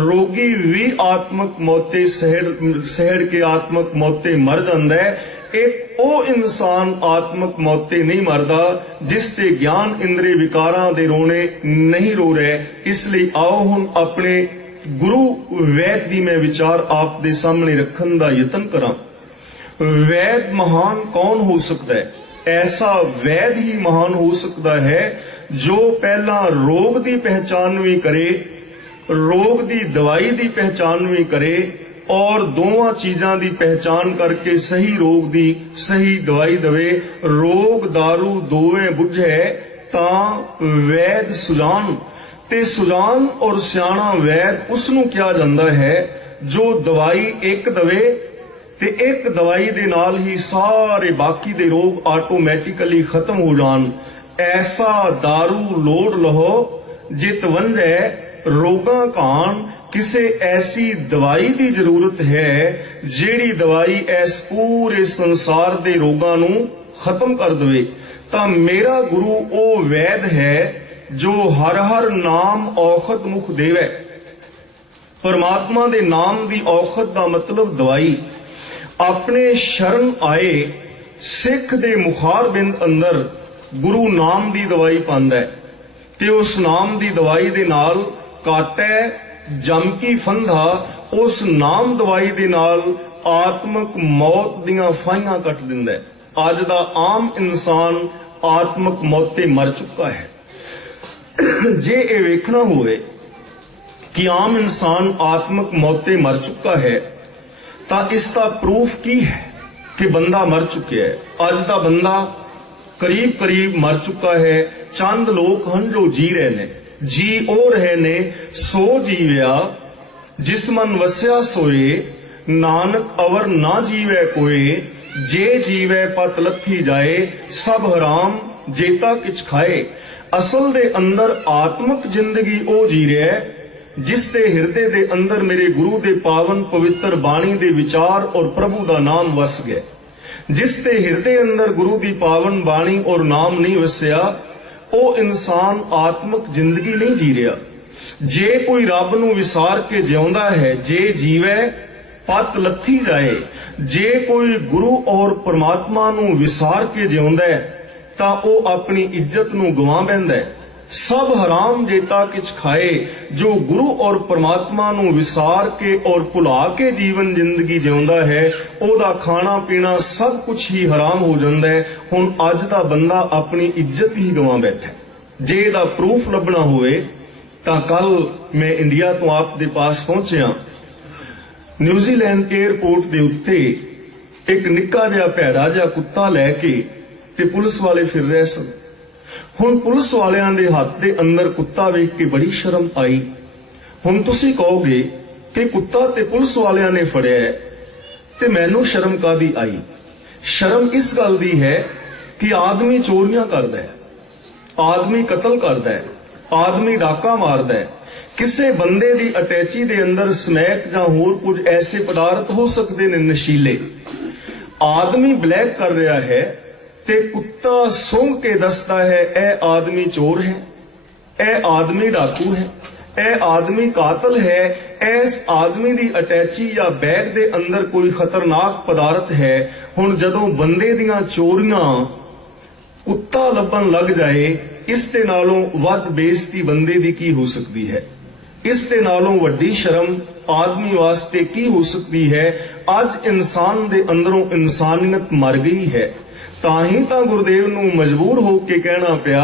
रोगी भी आत्मक मौते सहड़ के आत्मक मौते मर जाता है। एक ओ इंसान आत्मक मौते नहीं मरदा जिस ते ज्ञान इंद्रिय विकारां दे रोने नहीं रो रहे। इसलिए आओ हुण अपने गुरु वैद दी मैं विचार आप दे सामने रखन दा यतन करां। वैद महान कौन हो सकता है? ऐसा वैद ही महान हो सकता है जो पहला रोग दी पहचान भी करे, रोग दी दवाई दी पहचान भी करे और दोवां चीजां दी पहचान करके सही रोग दी सही दवाई दवे। रोग दारू दोवें बुझे तां वैद सुजान ते सुजान और सियाणा वैद उसनूं किया जांदा है जो दवाई एक दवे ते एक दवाई दे नाल ही सारे बाकी दे रोग आटोमैटिकली खत्म हो जान। ऐसा दारू लोड़ लहो जित वंजै रोगां कान। किसे ऐसी दवाई दी जरूरत है जेड़ी दवाई इस पूरे संसार दे रोगां नूं खत्म कर दवे। तां मेरा गुरु ओ वैद है जो हर हर नाम औखद मुख देवे। परमात्मा दे नाम दी औखद दा मतलब दवाई। अपने शरण आए सिख दे मुखार बिंद अंदर गुरु नाम दी दवाई पांदा है ते उस नाम दी दवाई दे नाल काटै जम की फंधा उस नाम दवाई दे नाल आत्मक मौत दियां फाइयां कट दिंदा है। अज दा आम इंसान आत्मक मौते मर चुका है। जे ये वेखना होवे कि आम इंसान आत्मक मौते मर चुका है तां इसका प्रूफ की है कि बंदा मर चुका है। अज दा बंदा करीब करीब मर चुका है। चंद लोग हन जो जी रहे ने, जी ओ रहे ने सो जीव्या जिस मन वस्या सोए नानक अवर ना जीवे कोए। जे जीवे पत लथी जाए सब हराम जेता किछ खाए। असल दे अंदर आत्मक जिंदगी ओ जी रहा है जिस दे हिरदे दे अंदर मेरे गुरु दे पावन पवित्र बाणी दे विचार और प्रभु दा नाम वस गए। जिस ते हिरदे अंदर गुरु दी पावन बाणी और नाम नहीं वसया ओ इंसान आत्मक जिंदगी नहीं जी रहा। जे कोई रब नूं विसार के जिउंदा है जे जीवे पत लथी जाए। जे कोई गुरु और परमात्मा नूं विसार के जिउंदा है तां ओ अपनी इज्जत नूं गवा बैंदा है। सब हराम जेता किछ खाए। जो गुरु और परमात्मा नूं विसार के और भुला के जीवन जिंदगी जिउंदा है ओदा खाना पीना सब कुछ ही हराम हो जांदा है। हुण अज दा बंदा अपनी इज्जत ही गवा बैठा है। जे इहदा प्रूफ लभना होवे तां कल मैं इंडिया तो आप दे पास पहुंचिया। न्यूजीलैंड एयरपोर्ट दे उत्ते एक निक्का जिहा भैड़ा जिहा कुत्ता लैके ते पुलिस वाले फिर रहे सन। हुण पुलिस वालियां दे हाथ दे अंदर कुत्ता वेख के बड़ी शर्म आई। हुण तुसीं कहोगे कि कुत्ता ते पुलिस वालियां ने फड़िया है ते मैनू शर्म कादी आई? शर्म इस गल दी है कि आदमी चोरियां करदा है, आदमी कतल करदा है, आदमी डाका मारदा है। किसे बंदे दी अटैची दे अंदर स्मैक जां होर कुछ ऐसे पदार्थ हो सकते ने नशीले। आदमी ब्लैक कर रहा है ते कुत्ता सूंघ के दसदा है ए आदमी चोर है, ए आदमी डाकू है, ए आदमी कातल है। इस आदमी दी अटैची या बैग दे अंदर कोई खतरनाक पदार्थ है। हुण जदों बंदे दियां चोरियां कुत्ता लभन लग जाए इस दे नालों वध बेइज्जती बंदे दी की हो सकती है? इस दे नालों वड्डी शर्म आदमी वास्ते की हो सकती है? अज इंसान दे अंदरों इंसानियत मर गई है। ताही तां गुरुदेव नूं मजबूर हो के कहना पिया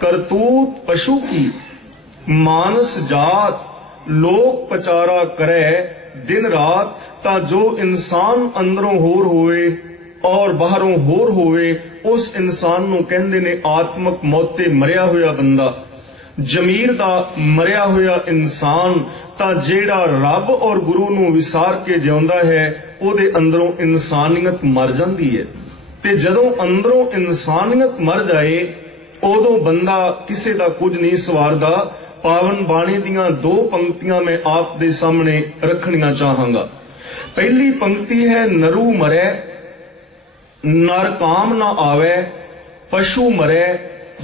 करतूत पशु की मानस जात लोक पचारा करे दिन रात। तां जो इंसान अंदरों होर होए और बाहरों होर होए उस इंसान नूं कहंदे ने आत्मक मौते मरिया होया बंदा। जमीर दा मरिया होया इंसान तां जेड़ा रब और गुरु नूं विसार के जिउंदा है ओदे अंदरों इंसानियत मर जांदी है। ते जदों अंदरों इंसानियत मर जाए उदों बंदा किसी दा कुछ नहीं सवारदा। पावन बाणी दियां दो पंक्तियां मैं आप दे सामने रखनियां चाहांगा। पहली पंक्ति है नरू मरै नर काम ना आवे, पशु मरे,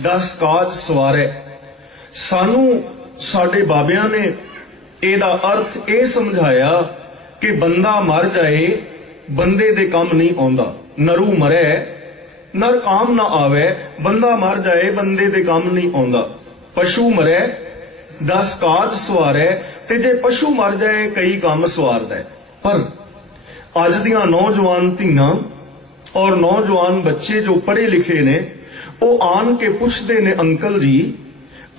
10 काज सवारे। सानू साडे बाबियां ने ਇਹਦਾ अर्थ ਇਹ समझाया कि बंदा मर जाए बंदे दे काम नहीं आउंदा। नरू मरे नर काम ना आवे, बंदा मर जाए बंदे दे काम नहीं आउंदा। पशु मरे 10 काज सवारे, ते जे पशु मर जाए कई काम सवारदा है। पर अज दियां नौजवान धीआं और नौजवान बच्चे जो पढ़े लिखे ने वो आन के पुछदे ने, अंकल जी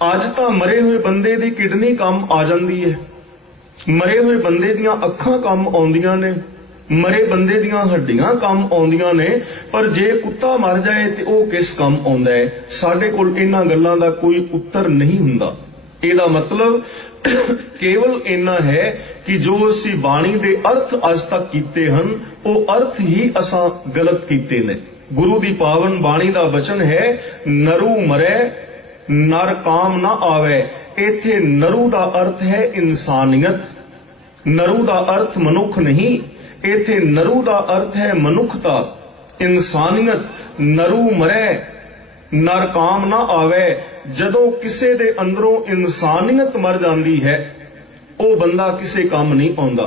अज तां मरे हुए बंदे दी किडनी काम आ जांदी है, मरे हुए बंदे दियां अखां काम आउंदियां ने, मरे बंदे दियां हड्डियां काम आउंदियां ने, पर जे कुत्ता मर जाए ते वो किस काम आउंदा है? साडे कोल इन्हां गल्लां दा कोई उत्तर नहीं हुंदा। ਇਹਦਾ मतलब केवल इन्ना है कि जो असी बाणी दे अर्थ अज तक कीते हन ਉਹ अर्थ ही असां गलत कीते ने। गुरु दी पावन बाणी दा वचन है, नरू मरे नर काम ना आवे। इथे नरू दा अर्थ है इंसानियत, नरू दा अर्थ मनुख नहीं, इथे नरू दा अर्थ है मनुखता, इंसानियत। नरू मरे नर काम ना आवे। जदों किसे दे अंदरों इंसानियत मर जाती है वो बंदा किसे काम नहीं आउंदा।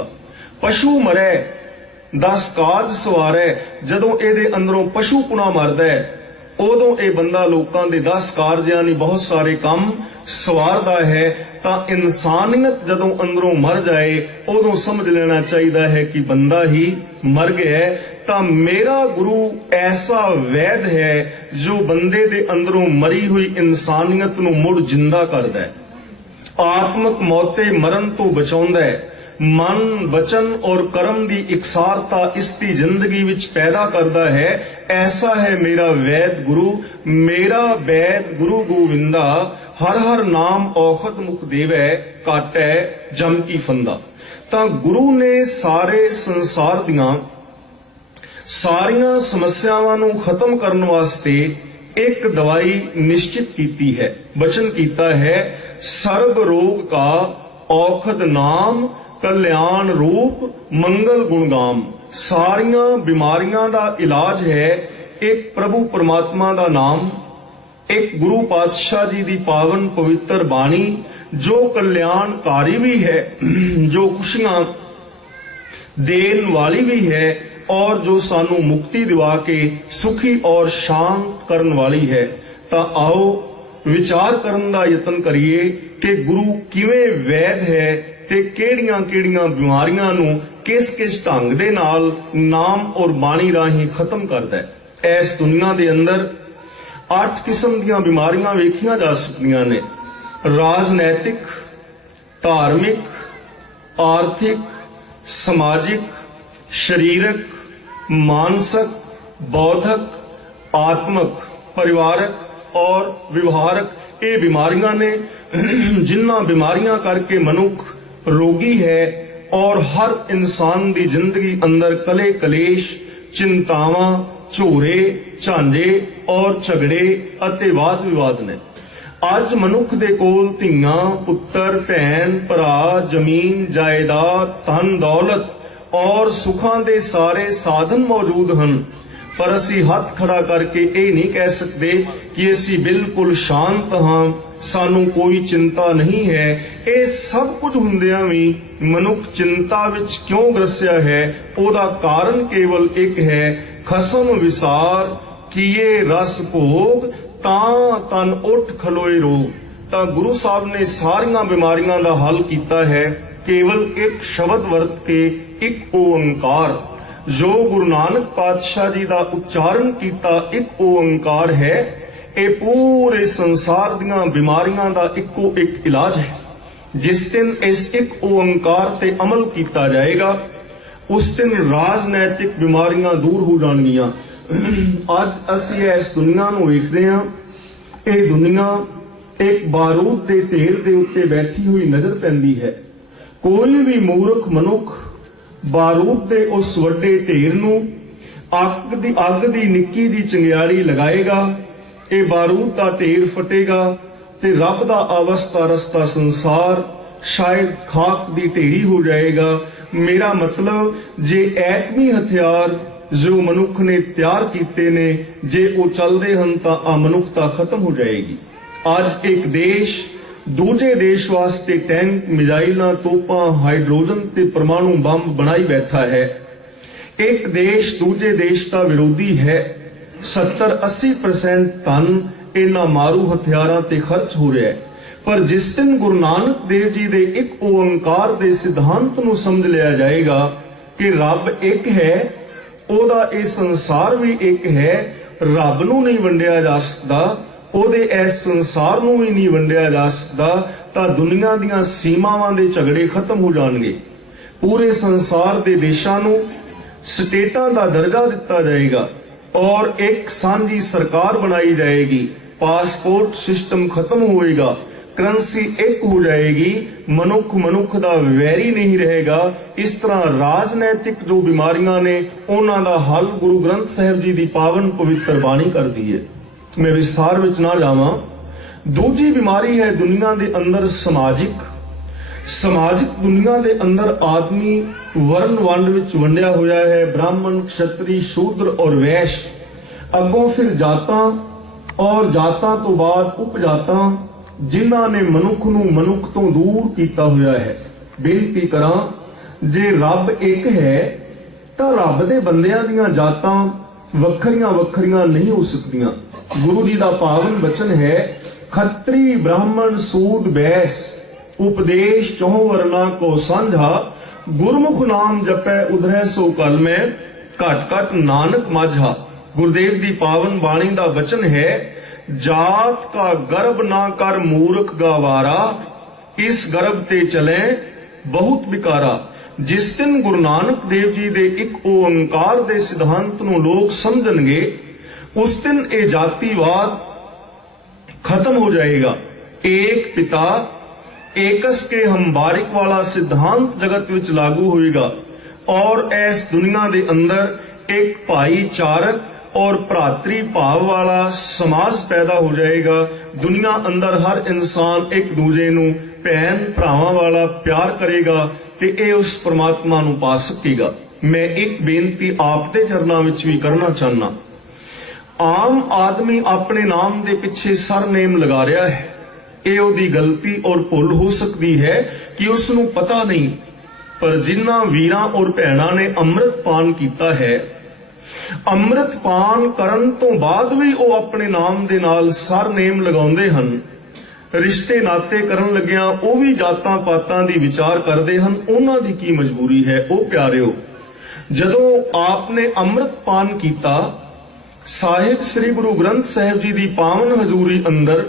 पशु मरे 10 काज सवारे। जदों इहदे अंदरों पशुपुना मरदा है उदों ये बंदा लोकां दे 10 कारजां नहीं बहुत सारे काम सवारदा है। तां इंसानियत जदों अंदरों मर जाए उदों समझ लेना चाहिए है कि बंदा ही मर गया है। तां मेरा गुरु ऐसा वैद है जो बंदे दे अंदरों मरी हुई इंसानियत नूं मुड़ जिंदा करदा है, आत्मक मौते मरण तो बचाउंदा है, मन वचन और कर्म दी इकसारता इसकी जिंदगी विच पैदा करता है। ऐसा है मेरा वैद गुरु, मेरा वैद गुरु गोविंदा। हर हर नाम औखद मुख देवै, काटै जम की फंदा। तां गुरु ने सारे संसार दियां सारियां समस्यावां नूं खत्म करन वास्ते एक दवाई निश्चित कीती है। वचन कीता है, सर्ब रोग का औखद नाम, कल्याण रूप मंगल गुणगाम। सारियां बीमारियां दा इलाज है एक प्रभु परमात्मा दा नाम, एक गुरु पातशाह जी दी पावन पवित्र बाणी जो कल्याणकारी भी है, जो खुशियां देन वाली भी है और जो सानू मुक्ति दिवा के सुखी और शांत करन वाली है। तां आओ विचार करन दा यतन करिए कि गुरु किवें वैद है ते किहड़ियां-किहड़ियां बीमारियां नूं किस-किस ढंग दे नाल नाम और बाणी राही खत्म करदा है। इस दुनिया दे अंदर 8 किस्म दीयां बीमारियां वेखियां जा सकदियां ने। राजनैतिक, धार्मिक, आर्थिक, समाजिक, शरीरक, मानसिक, बौद्धिक, आत्मक, परिवारक और व्यवहारक। ये बीमारियां ने जिन्हां बीमारियां करके मनुख रोगी है और हर इंसान दी जिंदगी अंदर कले कलेश, चिंतावां, झोरे, झांजे और झगड़े अते वाद विवाद ने। अज मनुख दे कोल धीआं, पुत्तर, भैन, भरा, जमीन, जायदाद, धन दौलत और सुखां दे सारे साधन मौजूद हन, पर असी हथ खड़ा करके ये नहीं कह सकते कि असी बिल्कुल शांत हाँ, सानू कोई चिंता नहीं है। ये सब कुछ हुंदियां भी मनुख चिंता विच क्यों ग्रसिया है? ओदा कारण केवल एक है, खसम विसार किए रस भोग, तां तन उठ खलोए रोग। तां गुरु साहब ने सारियां बीमारियां दा हल कीता है केवल एक शब्द वरत के, एक ओंकार। जो गुरु नानक पातशाह जी दा उच्चारण कीता एक ओंकार है, ये पूरे संसार दियां बीमारियां दा इको एक इलाज है। जिस दिन इस एक ओंकार ते अमल किया जाएगा उस दिन राजनैतिक बीमारियां दूर हो जाणगियां। अज असी इस दुनिया नूं वेखदे हां, ये दुनिया एक बारूद के ढेर के उत्ते बैठी हुई नजर पैंदी है। कोई भी मूर्ख मनुख बारूद के उस वड्डे ढेर नूं अग दी निक्की दी चिंगियाड़ी लगाएगा, ये बारूद का ढेर फटेगा ते रब दा अवस्था रस्ता संसार शायद खाक दी ढेरी हो जाएगा। मेरा मतलब जे एटमी हथियार जो मनुख ने तैयार कीते ने, जे वो चलते हैं तो आ मनुखता खत्म हो जाएगी। आज एक देश दूजे देश वास्ते टैंक, मिजाइलां, तोपां, हाइड्रोजन ते परमाणु बंब बनाई बैठा है। एक देश दूजे देश का विरोधी है। 70-80% धन इन्हां मारू हथियारां ते खर्च हो रहा है। पर जिस दिन गुरु नानक देव जी दे एक ओंकार दे सिद्धांत नूं समझ लिया जाएगा कि रब एक है, ओदा ये संसार भी एक है, रब नूं नहीं वंडिया जा सकदा, ओदे इस संसार नूं भी नहीं वंडिया जा सकदा, तां दुनिया दीयां सीमावां दे झगड़े खत्म हो जाणगे। पूरे संसार दे देशां नूं स्टेटां दा दर्जा दिता जाएगा और एक सांझी सरकार बनाई जाएगी। पासपोर्ट सिस्टम खत्म होएगा, करंसी एक हो जाएगी, मनुख मनुख दा वैरी नहीं रहेगा। इस तरह राजनैतिक जो बीमारियां ने उन्हां दा हल गुरु ग्रंथ साहिब जी दी पावन पवित्र बाणी कर दी है। मैं विस्तार विच ना जावां। दूजी बीमारी है दुनिया दे अंदर समाजिक दुनिया दे अंदर आदमी वर्ण वंड विच वंडिया होया है। ब्राह्मण, क्षत्रिय, शूद्र और वैश्य, अगों फिर जातां और जातां तो बाद उपजातां, जिन्हां ने मनुख नूं मनुख तो दूर कीता होया है। बेनती करां, जे रब एक है तां रब दे बंदियां दीयां जातां वखरियां वखरियां नहीं हो सकदियां। गुरु जी दा पावन वचन है, खत्री ब्राह्मण सूद बैस, उपदेश चौं वर्णा को सांझा, गुरमुख नाम जपै उधरै सो कल में, घट घट नानक माझा। गुरुदेव दी पावन बाणी दा वचन है, जात का गर्भ ना कर मूर्ख गवारा, इस गर्भ ते चले बहुत बिकारा। जिस दिन गुरु नानक देव जी दे एक ओंकार दे सिद्धांत नूं लोग समझणगे, उस दिन ये जातिवाद खत्म हो जाएगा। एक पिता एकस के हम बारिक वाला सिद्धांत जगत विच लागू होएगा और इस दुनिया दे अंदर एक भाईचारक और भ्रातृ भाव वाला समाज पैदा हो जाएगा। दुनिया अंदर हर इंसान एक दूजे नूं भैन भरावां वाला प्यार करेगा ते ये उस परमात्मा नूं पा सकेगा। मैं एक बेनती आप दे चरनां विच भी करना चाहना। आम आदमी अपने नाम दे पिछे सरनेम लगा रहा है। ये ओदी गलती और भुल हो सकती है कि उसनूं पता नहीं, पर जिन्हां वीरां और भैणां ने अमृत पान कीता है, अमृत पान करन तो बाद भी वो अपने नाम दे नाल सरनेम लगाउंदे हन। रिश्ते नाते करन लगियां वो भी जातां पातां दी विचार करदे हन। उन्हां दी की मजबूरी है? ओ प्यारिओ, जदों आपने अमृत पान कीता, साहिब श्री गुरु ग्रंथ साहिब जी दी पावन हजूरी अंदर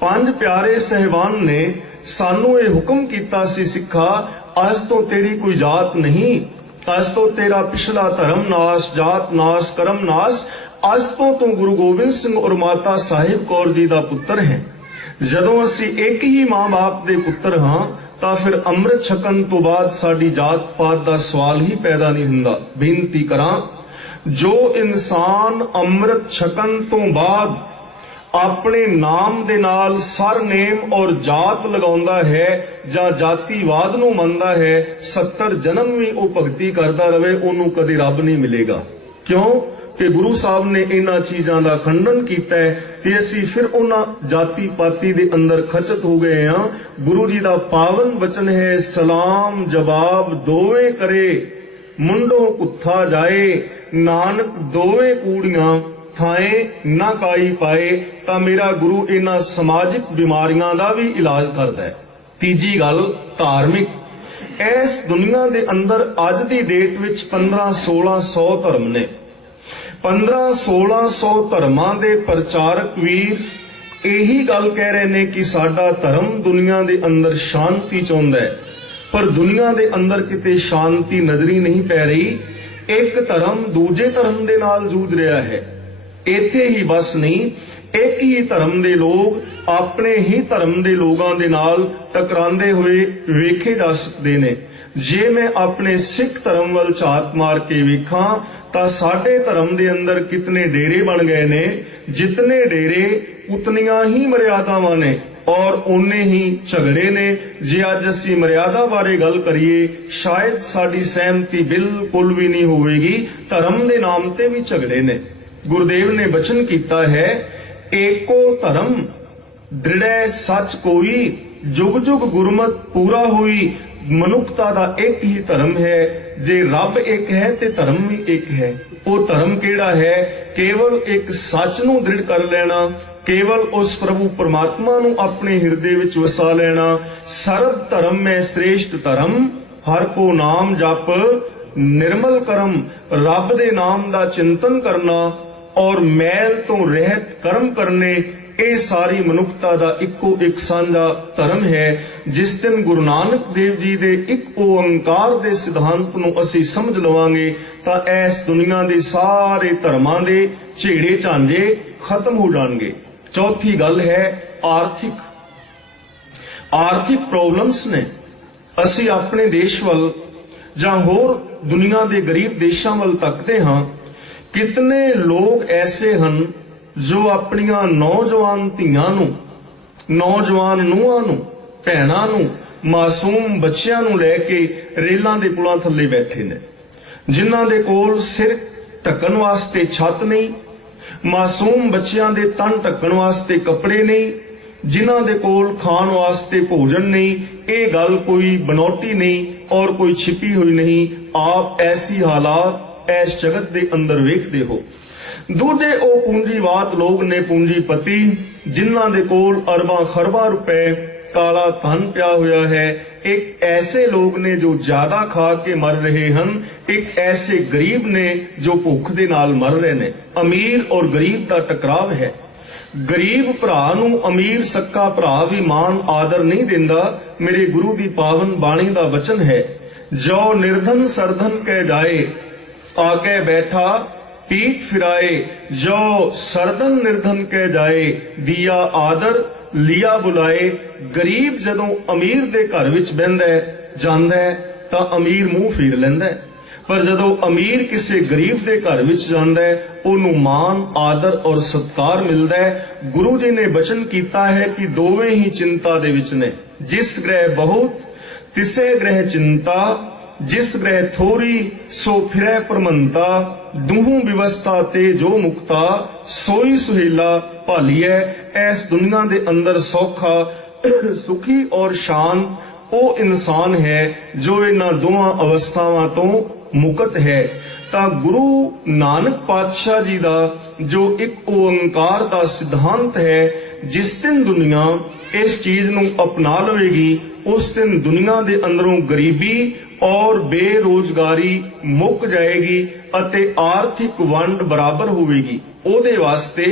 पंज प्यारे सहबान ने सानू ये हुक्म कीता सी, सिखा अज तो तेरी कोई जात नहीं, अज तो तेरा पिछला धर्म नाश, जात नाश, कर्म नाश, अज तो तू गुरु गोबिंद सिंह और माता साहिब कौर जी दा पुत्र है। जदों असी एक ही मां बाप दे पुत्र हां तां फिर अमृत छकन तो बाद साडी जात पात दा सवाल ही पैदा नहीं हुंदा। बेनती करां, जो इंसान अमृत छकन तो बाद अपने नाम दे नाल सरनेम और जात लगाउंदा है जां जातिवाद नूं मनदा है, 70 जन्म भी वो भगती करदा रहे, ओनू कदे रब नहीं मिलेगा। क्यों कि गुरु साहब ने इन्हां चीजां दा खंडन कीता है ते असीं फिर उन्हां जाति पाति दे अंदर खचत हो गए हां। गुरु जी दा पावन वचन है, सलाम जवाब दोवें करे, मुंडों कुत्था जाए, नानक दोवें कूड़ियां थाए ना काई पाए। तां मेरा गुरु इन्हां समाजिक बीमारियां दा भी इलाज करदा है। तीजी गल, धार्मिक। इस दुनिया दे अंदर अज दी डेट विच 1500-1600 धर्म ने। 1500-1600 धर्मां दे प्रचारक वीर यही गल कह रहे ने कि साडा धर्म दुनिया दे अंदर शांति चाहुंदा है, पर दुनिया दे अंदर किते शांति नजरी नहीं पै रही। एक धर्म दूजे धर्म दे नाल जूझ रहा है। इत्थे ही बस नहीं, एक ही धर्म दे लोग अपने ही धर्म दे लोगां दे नाल टकरांदे हुए वेखे जा सकदे ने। जे मैं अपने सिख धर्म वल झात मार के वेखां तां साडे धर्म दे अंदर कितने डेरे बन गए ने। जितने डेरे उतनियां ही मर्यादावां ने। और उन्ने ही झगड़े ने। जे अज असी मर्यादा बारे गल करिए शायद साडी सहमति बिल्कुल भी नहीं होवेगी। धर्म दे नाम ते भी झगड़े ने। गुरुदेव ने वचन कीता है, एको धर्म दृढ़ सच कोई, जुग जुग गुरमत पूरा हुई। मनुखता दा एक ही धर्म है। जे रब एक है ते धर्म भी एक है। वो धर्म केड़ा है? केवल एक सच नूं दृढ़ कर लेना, केवल उस प्रभु परमात्मा नूं अपने हिरदे विच वसा लेना। सर्व धर्म में श्रेष्ठ धर्म, हर को नाम जप निर्मल करम। रब दे नाम दा चिंतन करना और मैल तो रहत कर्म करने, ਇਹ ਸਾਰੀ ਮਨੁੱਖਤਾ ਦਾ ਇੱਕੋ ਇੱਕ ਸਾਂਝਾ ਧਰਮ ਹੈ। ਜਿਸ ਦਿਨ ਗੁਰੂ ਨਾਨਕ ਦੇਵ ਜੀ ਦੇ ਇੱਕ ਓੰਕਾਰ ਦੇ ਸਿਧਾਂਤ ਨੂੰ ਅਸੀਂ ਸਮਝ ਲਵਾਂਗੇ ਤਾਂ ਇਸ ਦੁਨੀਆ ਦੇ ਸਾਰੇ ਧਰਮਾਂ ਦੇ ਝੇੜੇ ਝਾਂਜੇ ਖਤਮ ਹੋ ਜਾਣਗੇ। ਚੌਥੀ ਗੱਲ ਹੈ ਆਰਥਿਕ ਪ੍ਰੋਬਲਮਸ ਨੇ। ਅਸੀਂ ਆਪਣੇ ਦੇਸ਼ ਵੱਲ ਜਾਂ ਹੋਰ ਦੁਨੀਆ ਦੇ ਗਰੀਬ ਦੇਸ਼ਾਂ ਵੱਲ ਤੱਕਦੇ ਹਾਂ। ਕਿਤਨੇ ਲੋਕ ਐਸੇ ਹਨ जो अपनियां नौजवान धीआं नूं, नौजवान ਨੂੰਹਾਂ ਨੂੰ, ਭੈਣਾਂ ਨੂੰ, ਮਾਸੂਮ ਬੱਚਿਆਂ ਨੂੰ ਲੈ ਕੇ ਰੇਲਾਂ ਦੇ ਪੁਲਾਂ ਥੱਲੇ ਬੈਠੇ ਨੇ, ਜਿਨ੍ਹਾਂ ਦੇ ਕੋਲ ਸਿਰ ਢੱਕਣ ਵਾਸਤੇ ਛੱਤ ਨਹੀਂ, ਮਾਸੂਮ ਬੱਚਿਆਂ ਦੇ ਤਨ ਢੱਕਣ ਵਾਸਤੇ ਕੱਪੜੇ ਨਹੀਂ, ਜਿਨ੍ਹਾਂ ਦੇ ਕੋਲ ਖਾਣ ਵਾਸਤੇ ਭੋਜਨ ਨਹੀਂ। ਇਹ ਗੱਲ ਕੋਈ ਬਣਾਉਟੀ ਨਹੀਂ ਔਰ ਕੋਈ ਛਿਪੀ ਹੋਈ ਨਹੀਂ। ਆਪ ਐਸੀ ਹਾਲਾਤ ਇਸ ਜਗਤ ਦੇ ਅੰਦਰ ਵੇਖਦੇ ਹੋ। दूजे ओ पूंजीवाद लोग ने, पूंजीपति, जिन्हां दे कोल अरबां खरबां रुपए काला धन पिया होया है। एक ऐसे लोग ने जो ज्यादा खा के मर रहे हैं, एक ऐसे गरीब ने जो भुख दे नाल मर रहे ने। अमीर और गरीब दा टकराव है। गरीब भरा नूं अमीर सक्का भरा भी मान आदर नहीं दिंदा। मेरे गुरु दी पावन बाणी दा वचन है, जो निर्धन सरधन कह जाए, आगे बैठा पीठ फिराए। जो सरदन निर्धन कह जाए, दिया आदर लिया बुलाए। गरीब जदों अमीर दे घर विच बहिंदा जांदा है तां अमीर मुंह फेर लैंदा है, पर जदों अमीर किसी गरीब दे घर विच जांदा है ओनू मान आदर और सत्कार मिलदा है। गुरु जी ने वचन कीता है कि दोवें ही चिंता दे विच ने। जिस ग्रह बहुत तिसे ग्रह चिंता, जिस ग्रह थोरी सो फिरै परमंता। दूहू विवस्था ते जो मुक्ता, सोई सुहेला भालीए। इस दुनिया दे अंदर सौखा सुखी और शांत ओ इंसान है जो इन्हां दोवां अवस्थावां तो मुक्त है। तां गुरु नानक पातशाह जी दा जो एक ओंकार दा सिद्धांत है, जिस दिन दुनिया इस चीज नूं अपना लवेगी उस दिन दुनिया दे अंदरों गरीबी और बेरोजगारी मुक जाएगी अते आर्थिक वंड बराबर होवेगी। ओदे वास्ते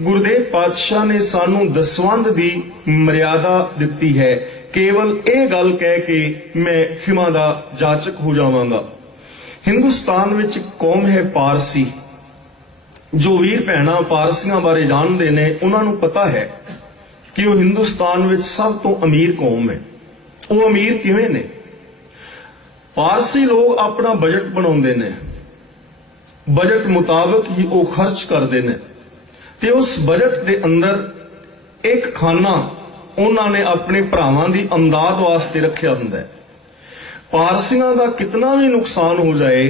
गुरुदेव पातशाह ने सानू दसवंध दी मर्यादा दिती है। केवल ये गल कह के मैं खिमा दा जाचक हो जावांगा। हिंदुस्तान विच कौम है पारसी। जो वीर भैणां पारसियां बारे जानदे ने उन्हां नूं पता है कि वो हिंदुस्तान विच सब तो अमीर कौम है। वो अमीर किवें ने? पारसी लोग अपना बजट बनाउंदे ने, बजट मुताबिक ही वो खर्च करते ने ते उस बजट दे अंदर एक खाना उन्होंने अपने भरावां दी अमदाद वास्ते रखिया हुंदा है। पारसियां दा कितना भी नुकसान हो जाए,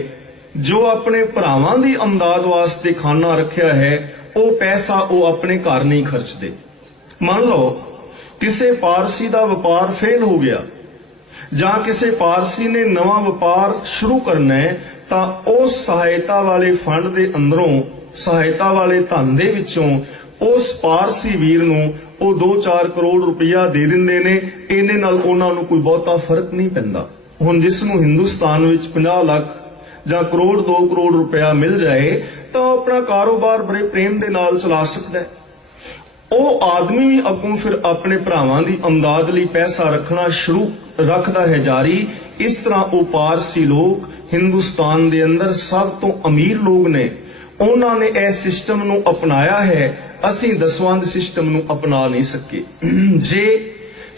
जो अपने भरावां दी अमदाद वास्ते खाना रखिया है वो पैसा वो अपने घर नहीं खर्चते। मान लो किसी पारसी दा व्यापार फेल हो गया जां किसी पारसी ने नवा व्यापार शुरू करना है, तां उस सहायता वाले फंड दे अंदरों, सहायता वाले धन दे विचों उस पारसी वीर नूं वो 2-4 करोड़ रुपया दे दिंदे ने। इहदे नाल उहनां नूं कोई बहुता फर्क नहीं पैंदा। हुण जिस नूं हिंदुस्तान विच 50 लाख जां करोड़ 2 करोड़ रुपया मिल जाए तां अपना कारोबार बड़े प्रेम दे नाल चला सकदा है। वो आदमी भी अगों फिर अपने भरावां दी अमदाद लई पैसा रखना शुरू रखदा है जारी। इस तरह वो पारसी लोग हिंदुस्तान दे अंदर सब तो अमीर लोग ने। उन्हां ने इस सिस्टम नूं अपनाया है। असीं दसवंध सिस्टम नूं अपना नहीं सके। जे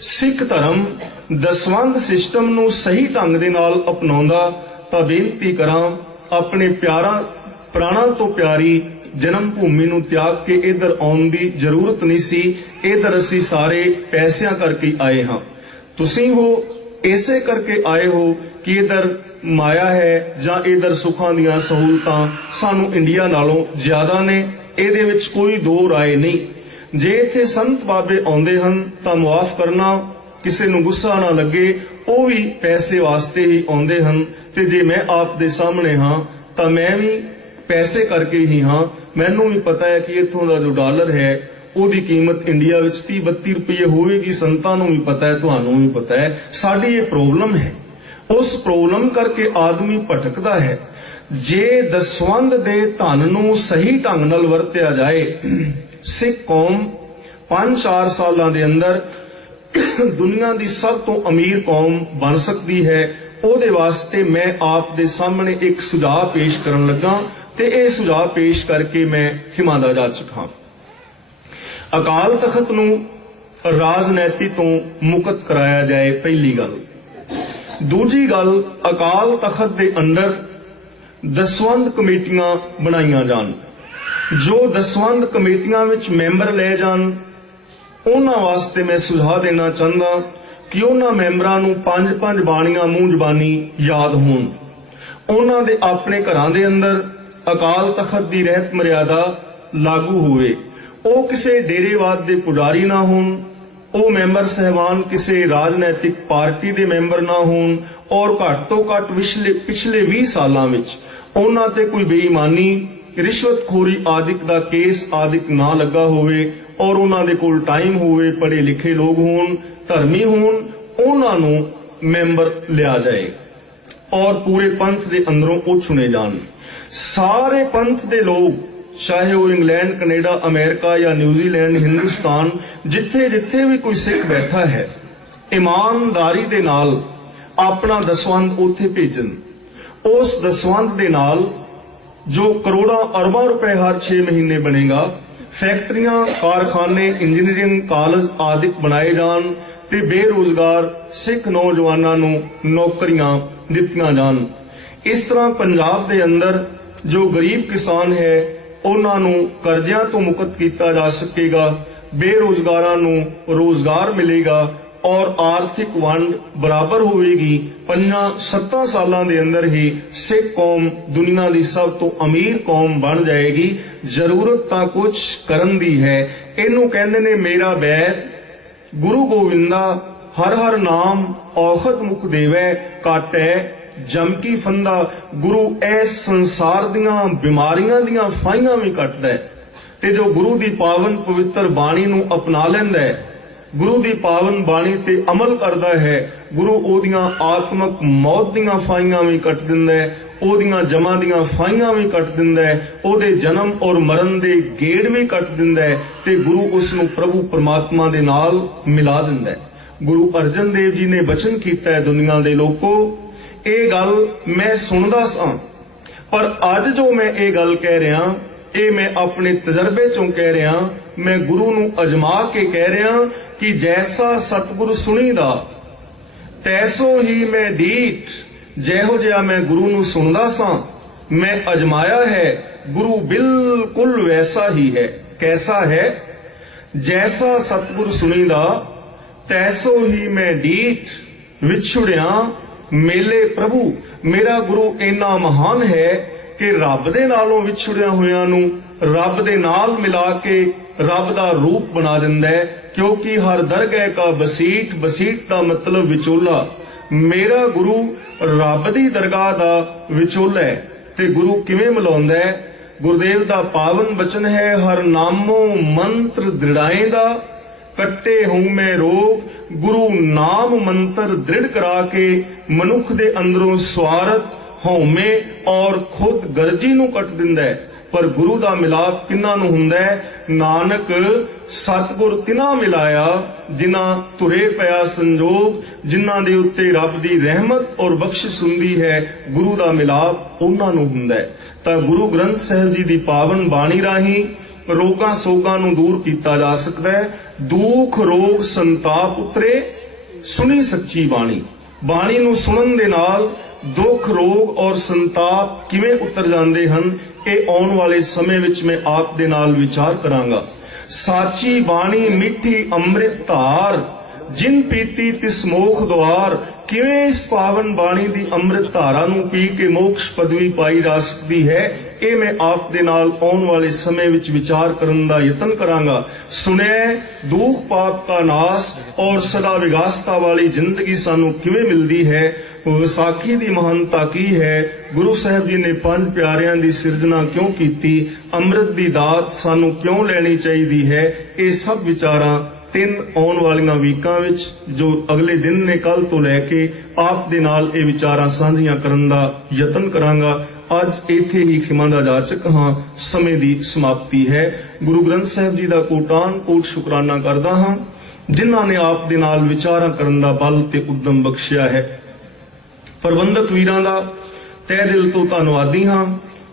सिख धर्म दसवंध सिस्टम नूं सही ढंग दे नाल अपनाउंदा तां बेनती करां अपने प्यारा प्राणां तो प्यारी जन्म भूमि नूं त्याग के इधर आउण दी जरूरत नहीं सी। इधर असीं सारे पैसिਆਂ करके आए हाँ। तुसीं हो इसे करके आए हो कि इधर माया है जां इधर सुखां दीआं सहूलतां सानू इंडिया नालों ज्यादा ने। इहदे विच कोई दो राय नहीं। जे इत्थे संत बाबे आउंदे हन तां मुआफ करना, किसी नूं गुस्सा ना लगे, ਉਹ भी पैसे वास्ते ही आउंदे हन। ते जे मैं आप दे सामने हाँ तां मैं भी पैसे करके ही हाँ। मैनू भी पता है कि इत्थों दा जो डॉलर है ਉਹਦੀ कीमत इंडिया विच 30-32 रुपये होवेगी। संतां नूं भी पता है, तुहानूं भी पता है। साडी ये प्रॉब्लम है। उस प्रॉब्लम करके आदमी भटकदा है। जे दसवंध दे धन नूं सही ढंग नाल वरतिया जाए, सिख कौम 5-4 सालां दे अंदर दुनिया की सब तो अमीर कौम बन सकती है। ਉਹਦੇ वास्ते मैं आप दे सामने एक सुझाव पेश करन लगा ते ਇਹ सुझाव पेश करके मैं हिमादा जाचक हाँ। अकाल तखत नूं राजनीति तो मुक्त कराया जाए, पहली गल। दूजी गल, अकाल तखत दे अंडर दसवंध कमेटियां बनाईयां जान। जो दसवंध कमेटियां विच मैंबर ले जान, उन्हां वास्ते मैं सुझाव देना चाहता कि उन्हां मैंबरां नूं 5-5 बाणियां मूंह जबानी याद होण। उन्हां दे अपने घरां दे अंदर अकाल तखत दी रहत मर्यादा लागू होवे। ਉਹ ਕਿਸੇ ਡੇਰੇਵਾਦ ਦੇ ਪੁਜਾਰੀ ਨਾ ਹੋਣ, ਉਹ ਮੈਂਬਰ ਸਹਿਬਾਨ ਕਿਸੇ ਰਾਜਨੀਤਿਕ ਪਾਰਟੀ ਦੇ ਮੈਂਬਰ ਨਾ ਹੋਣ, ਔਰ ਘੱਟ ਤੋਂ ਘੱਟ ਪਿਛਲੇ 20 ਸਾਲਾਂ ਵਿੱਚ ਉਹਨਾਂ ਤੇ ਕੋਈ ਬੇਈਮਾਨੀ, ਰਿਸ਼ਵਤਖੋਰੀ ਆਦਿਕ ਦਾ ਕੇਸ ਆਦਿਕ ਨਾ ਲੱਗਾ ਹੋਵੇ, ਔਰ ਉਹਨਾਂ ਦੇ ਕੋਲ ਟਾਈਮ ਹੋਵੇ, ਪੜ੍ਹੇ ਲਿਖੇ ਲੋਕ ਹੋਣ, ਧਰਮੀ ਹੋਣ, ਉਹਨਾਂ ਨੂੰ ਮੈਂਬਰ ਲਿਆ ਜਾਏ ਔਰ ਪੂਰੇ ਪੰਥ ਦੇ ਅੰਦਰੋਂ ਉਹ ਚੁਣੇ ਜਾਣ। ਸਾਰੇ ਪੰਥ ਦੇ ਲੋਕ, चाहे वो इंग्लैंड, कनेडा, अमेरिका या न्यूजीलैंड, हिंदुस्तान, जिथे जिथे भी कोई सिख बैठा है, ईमानदारी दे नाल अपना दसवंध उत्थे भेजन। उस दसवंध दे नाल जो करोड़ों अरबों रुपए हर 6 महीने बनेगा, फैक्ट्रियां, कारखाने, इंजीनियरिंग कॉलेज आदि बनाए जान ते बेरोजगार सिख नौजवानों नूं नौकरियां दित्तियां जान। इस तरह पंजाब दे अंदर जो गरीब किसान है ਉਹਨਾਂ ਨੂੰ ਕਰਜ਼ਿਆਂ ਤੋਂ ਮੁਕਤ ਕੀਤਾ ਜਾ ਸਕੇਗਾ, ਬੇਰੋਜ਼ਗਾਰਾਂ ਨੂੰ ਰੋਜ਼ਗਾਰ ਮਿਲੇਗਾ ਔਰ ਆਰਥਿਕ ਵੰਡ ਬਰਾਬਰ ਹੋਵੇਗੀ। 5-7 ਸਾਲਾਂ ਦੇ ਅੰਦਰ ਹੀ ਸਿੱਖ ਕੌਮ ਦੁਨੀਆ ਦੀ ਸਭ ਤੋਂ ਅਮੀਰ ਕੌਮ ਬਣ ਜਾਏਗੀ। ਜ਼ਰੂਰਤ ਤਾਂ ਕੁਝ ਕਰਨ ਦੀ ਹੈ। ਇਹਨੂੰ ਕਹਿੰਦੇ ਨੇ ਮੇਰਾ ਬੈਤ ਗੁਰੂ ਗੋਬਿੰਦਾ ਹਰ ਹਰ ਨਾਮ ਔਖਦ ਮੁਖ ਦੇਵੈ ਕਾਟੈ जमकी फंदा। गुरु इस संसार दियां बीमारियां दियां फाइयां भी कटदा है ते जो गुरु दी पावन पवित्र बाणी नूं अपना लैंदा है, गुरु दी पावन बाणी ते अमल करदा है, गुरु ओदियां आत्मक मौत दियां फाइयां भी कट दिंदा है, ओदियां जमा दियां फाइयां भी कट दिंदा है, ओदे जन्म और मरण दे गेड़ भी कट दिंदा है ते गुरु उस नूं प्रभु परमात्मा दे नाल मिला दिंदा है। गुरु अर्जन देव जी ने वचन कीता है, दुनिया दे लोको ਇਹ ਗੱਲ मैं सुनदा सां, पर अज जो मैं ये गल कह रहा, ये मैं अपने तजर्बे चों कह रहा, मैं गुरु नूं अजमा के कह रहा कि जैसा सतगुरु सुनीदा तैसो ही मैं डीठ। जैहो जिहा मैं गुरु नूं सुनदा सां, मैं अजमाया है, गुरु बिल्कुल वैसा ही है। कैसा है? जैसा सतगुरु सुनीदा तैसो ही मैं डीठ। विछुड़िया मेले प्रभु। मेरा गुरु इन्ना महान है कि रब दे नालों विछुड़िया होयां नूं रब दे नाल मिला के रब दा रूप बना दिंदा है, क्योंकि हर दरगह का बसीठ, बसीठ दा मतलब विचोला। मेरा गुरु रब दी दरगाह दा विचोला है। ते गुरु किवें मिलाउंदा है? गुरुदेव दा पावन बचन है, हर नामो मंत्र दृढ़ाएंदा कट्टे हूं मैं रोग। गुरु नाम मंत्र दृढ़ करा के मनुख दे अंदरों स्वार्थ, हौमे और खुद गर्जी नूं कट दिंदा है। पर गुरु दा मिलाप किन्ना नूं हुंदा है? नानक सतगुर तिना मिलाया जिन्हां तुरे पिया संजोग, जिन्हां दे उत्ते रब दी रहमत और बख्शिश हुंदी है। गुरु दा मिलाप उन्हां नूं हुंदा है। तां गुरु ग्रंथ साहिब जी दी पावन बाणी राहीं रोगां सोगां नूं दूर कीता जा सकदा है। दुख रोग संताप उतरे सुनी सच्ची बाणी। बाणी नूं सुनन दे नाल दुख रोग और संताप किवें उतर जांदे हन, ਇਹ ਆਉਣ ਵਾਲੇ ਸਮੇਂ ਵਿੱਚ ਮੈਂ ਆਪ ਦੇ ਨਾਲ ਵਿਚਾਰ ਕਰਾਂਗਾ। ਸਾਚੀ ਬਾਣੀ ਮਿੱਠੀ ਅੰਮ੍ਰਿਤ ਧਾਰ, ਜਿਨ ਪੀਤੀ ਤਿਸ ਮੋਖ ਦੁਆਰ। ਕਿਵੇਂ ਇਸ ਪਾਵਨ ਬਾਣੀ ਦੀ ਅੰਮ੍ਰਿਤ ਧਾਰਾ ਨੂੰ ਪੀ ਕੇ ਮੋਕਸ਼ ਪਦਵੀ ਪਾਈ ਜਾ ਸਕਦੀ ਹੈ, ਇਹ ਮੈਂ ਆਪ ਦੇ ਨਾਲ ਆਉਣ ਵਾਲੇ ਸਮੇਂ ਵਿੱਚ ਵਿਚਾਰ ਕਰਨ ਦਾ ਯਤਨ ਕਰਾਂਗਾ। ਸੁਣਿਆ ਦੁੱਖ ਪਾਪ ਦਾ ਨਾਸ ਔਰ ਸਦਾ ਵਿਗਾਸਤਾ ਵਾਲੀ ਜ਼ਿੰਦਗੀ ਸਾਨੂੰ ਕਿਵੇਂ ਮਿਲਦੀ ਹੈ। ਵਿਸਾਖੀ ਦੀ ਮਹਾਨਤਾ ਕੀ ਹੈ, ਗੁਰੂ ਸਾਹਿਬ ਜੀ ਨੇ ਪੰਜ ਪਿਆਰਿਆਂ ਦੀ ਸਿਰਜਣਾ ਕਿਉਂ ਕੀਤੀ, ਅੰਮ੍ਰਿਤ ਦੀ ਦਾਤ ਸਾਨੂੰ ਕਿਉਂ ਲੈਣੀ ਚਾਹੀਦੀ ਹੈ, ਇਹ ਸਭ ਵਿਚਾਰਾਂ ਤਿੰਨ ਆਉਣ ਵਾਲੀਆਂ ਵੀਕਾਂ ਵਿੱਚ ਜੋ ਅਗਲੇ ਦਿਨ ਨੇ ਕੱਲ ਤੋਂ ਲੈ ਕੇ ਆਪ ਦੇ ਨਾਲ ਇਹ ਵਿਚਾਰਾਂ ਸਾਂਝੀਆਂ ਕਰਨ ਦਾ ਯਤਨ ਕਰਾਂਗਾ। ਅੱਜ ਇੱਥੇ ਹੀ ਖਿਮਾ ਦਾ ਜਾਚਕ ਹਾਂ, ਸਮੇਂ ਦੀ ਸਮਾਪਤੀ ਹੈ। ਗੁਰੂ ਗ੍ਰੰਥ ਸਾਹਿਬ ਜੀ ਦਾ ਕੋਟਾਨ ਕੋਟ ਸ਼ੁਕਰਾਨਾ ਕਰਦਾ ਹਾਂ, ਜਿਨ੍ਹਾਂ ਨੇ ਆਪ ਦੇ ਨਾਲ ਵਿਚਾਰਾਂ ਕਰਨ ਦਾ ਬਲ ਤੇ ਉਦਮ ਬਖਸ਼ਿਆ ਹੈ। ਪ੍ਰਬੰਧਕ ਵੀਰਾਂ ਦਾ ਤਹਿ ਦਿਲ ਤੋਂ ਧੰਨਵਾਦੀ ਹਾਂ,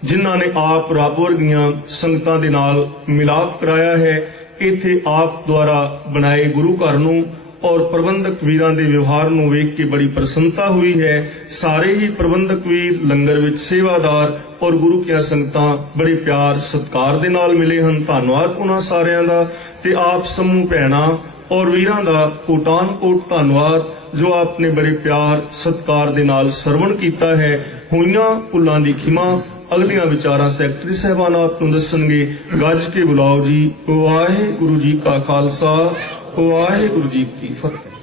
ਜਿਨ੍ਹਾਂ ਨੇ ਆਪ ਰੱਬ ਵਰਗੀਆਂ ਸੰਗਤਾਂ ਦੇ ਨਾਲ ਮਿਲਾਪ ਕਰਾਇਆ ਹੈ। ਇੱਥੇ ਆਪ ਦੁਆਰਾ ਬਣਾਏ ਗੁਰੂ ਘਰ ਨੂੰ ਔਰ ਪ੍ਰਬੰਧਕ ਵੀਰਾਂ ਦੇ ਵਿਵਹਾਰ ਨੂੰ ਵੇਖ ਕੇ ਬੜੀ ਪ੍ਰਸੰਨਤਾ ਹੋਈ ਹੈ। ਸਾਰੇ ਹੀ ਪ੍ਰਬੰਧਕ ਵੀਰ ਲੰਗਰ ਵਿੱਚ ਸੇਵਾਦਾਰ ਔਰ ਗੁਰੂ ਕੀਆਂ ਸੰਗਤਾਂ ਬੜੇ ਪਿਆਰ ਸਤਿਕਾਰ ਦੇ ਨਾਲ ਮਿਲੇ ਹਨ। ਧੰਨਵਾਦ ਉਹਨਾਂ ਸਾਰਿਆਂ ਦਾ। ਤੇ ਆਪ ਸਮੂਹ ਭੈਣਾਂ ਔਰ ਵੀਰਾਂ ਦਾ ਕੋਟਾਨ ਕੋਟ ਧੰਨਵਾਦ, ਜੋ ਆਪਨੇ ਬੜੇ ਪਿਆਰ ਸਤਿਕਾਰ ਦੇ ਨਾਲ ਸਰਵਣ ਕੀਤਾ ਹੈ। ਹੋਈਆਂ ਭੁੱਲਾਂ ਦੀ ਖਿਮਾ। ਅਗਲੀਆਂ ਵਿਚਾਰਾਂ ਸੈਕਟਰੀ ਸਾਹਿਬਾਨ ਆਪ ਨੂੰ ਦੱਸਣਗੇ। ਗੱਜ ਕੇ ਬੁਲਾਓ ਜੀ। ਵਾਹਿਗੁਰੂ ਜੀ ਕਾ ਖਾਲਸਾ, ਵਾਹਿਗੁਰੂ ਜੀ ਕੀ ਫਤਿਹ।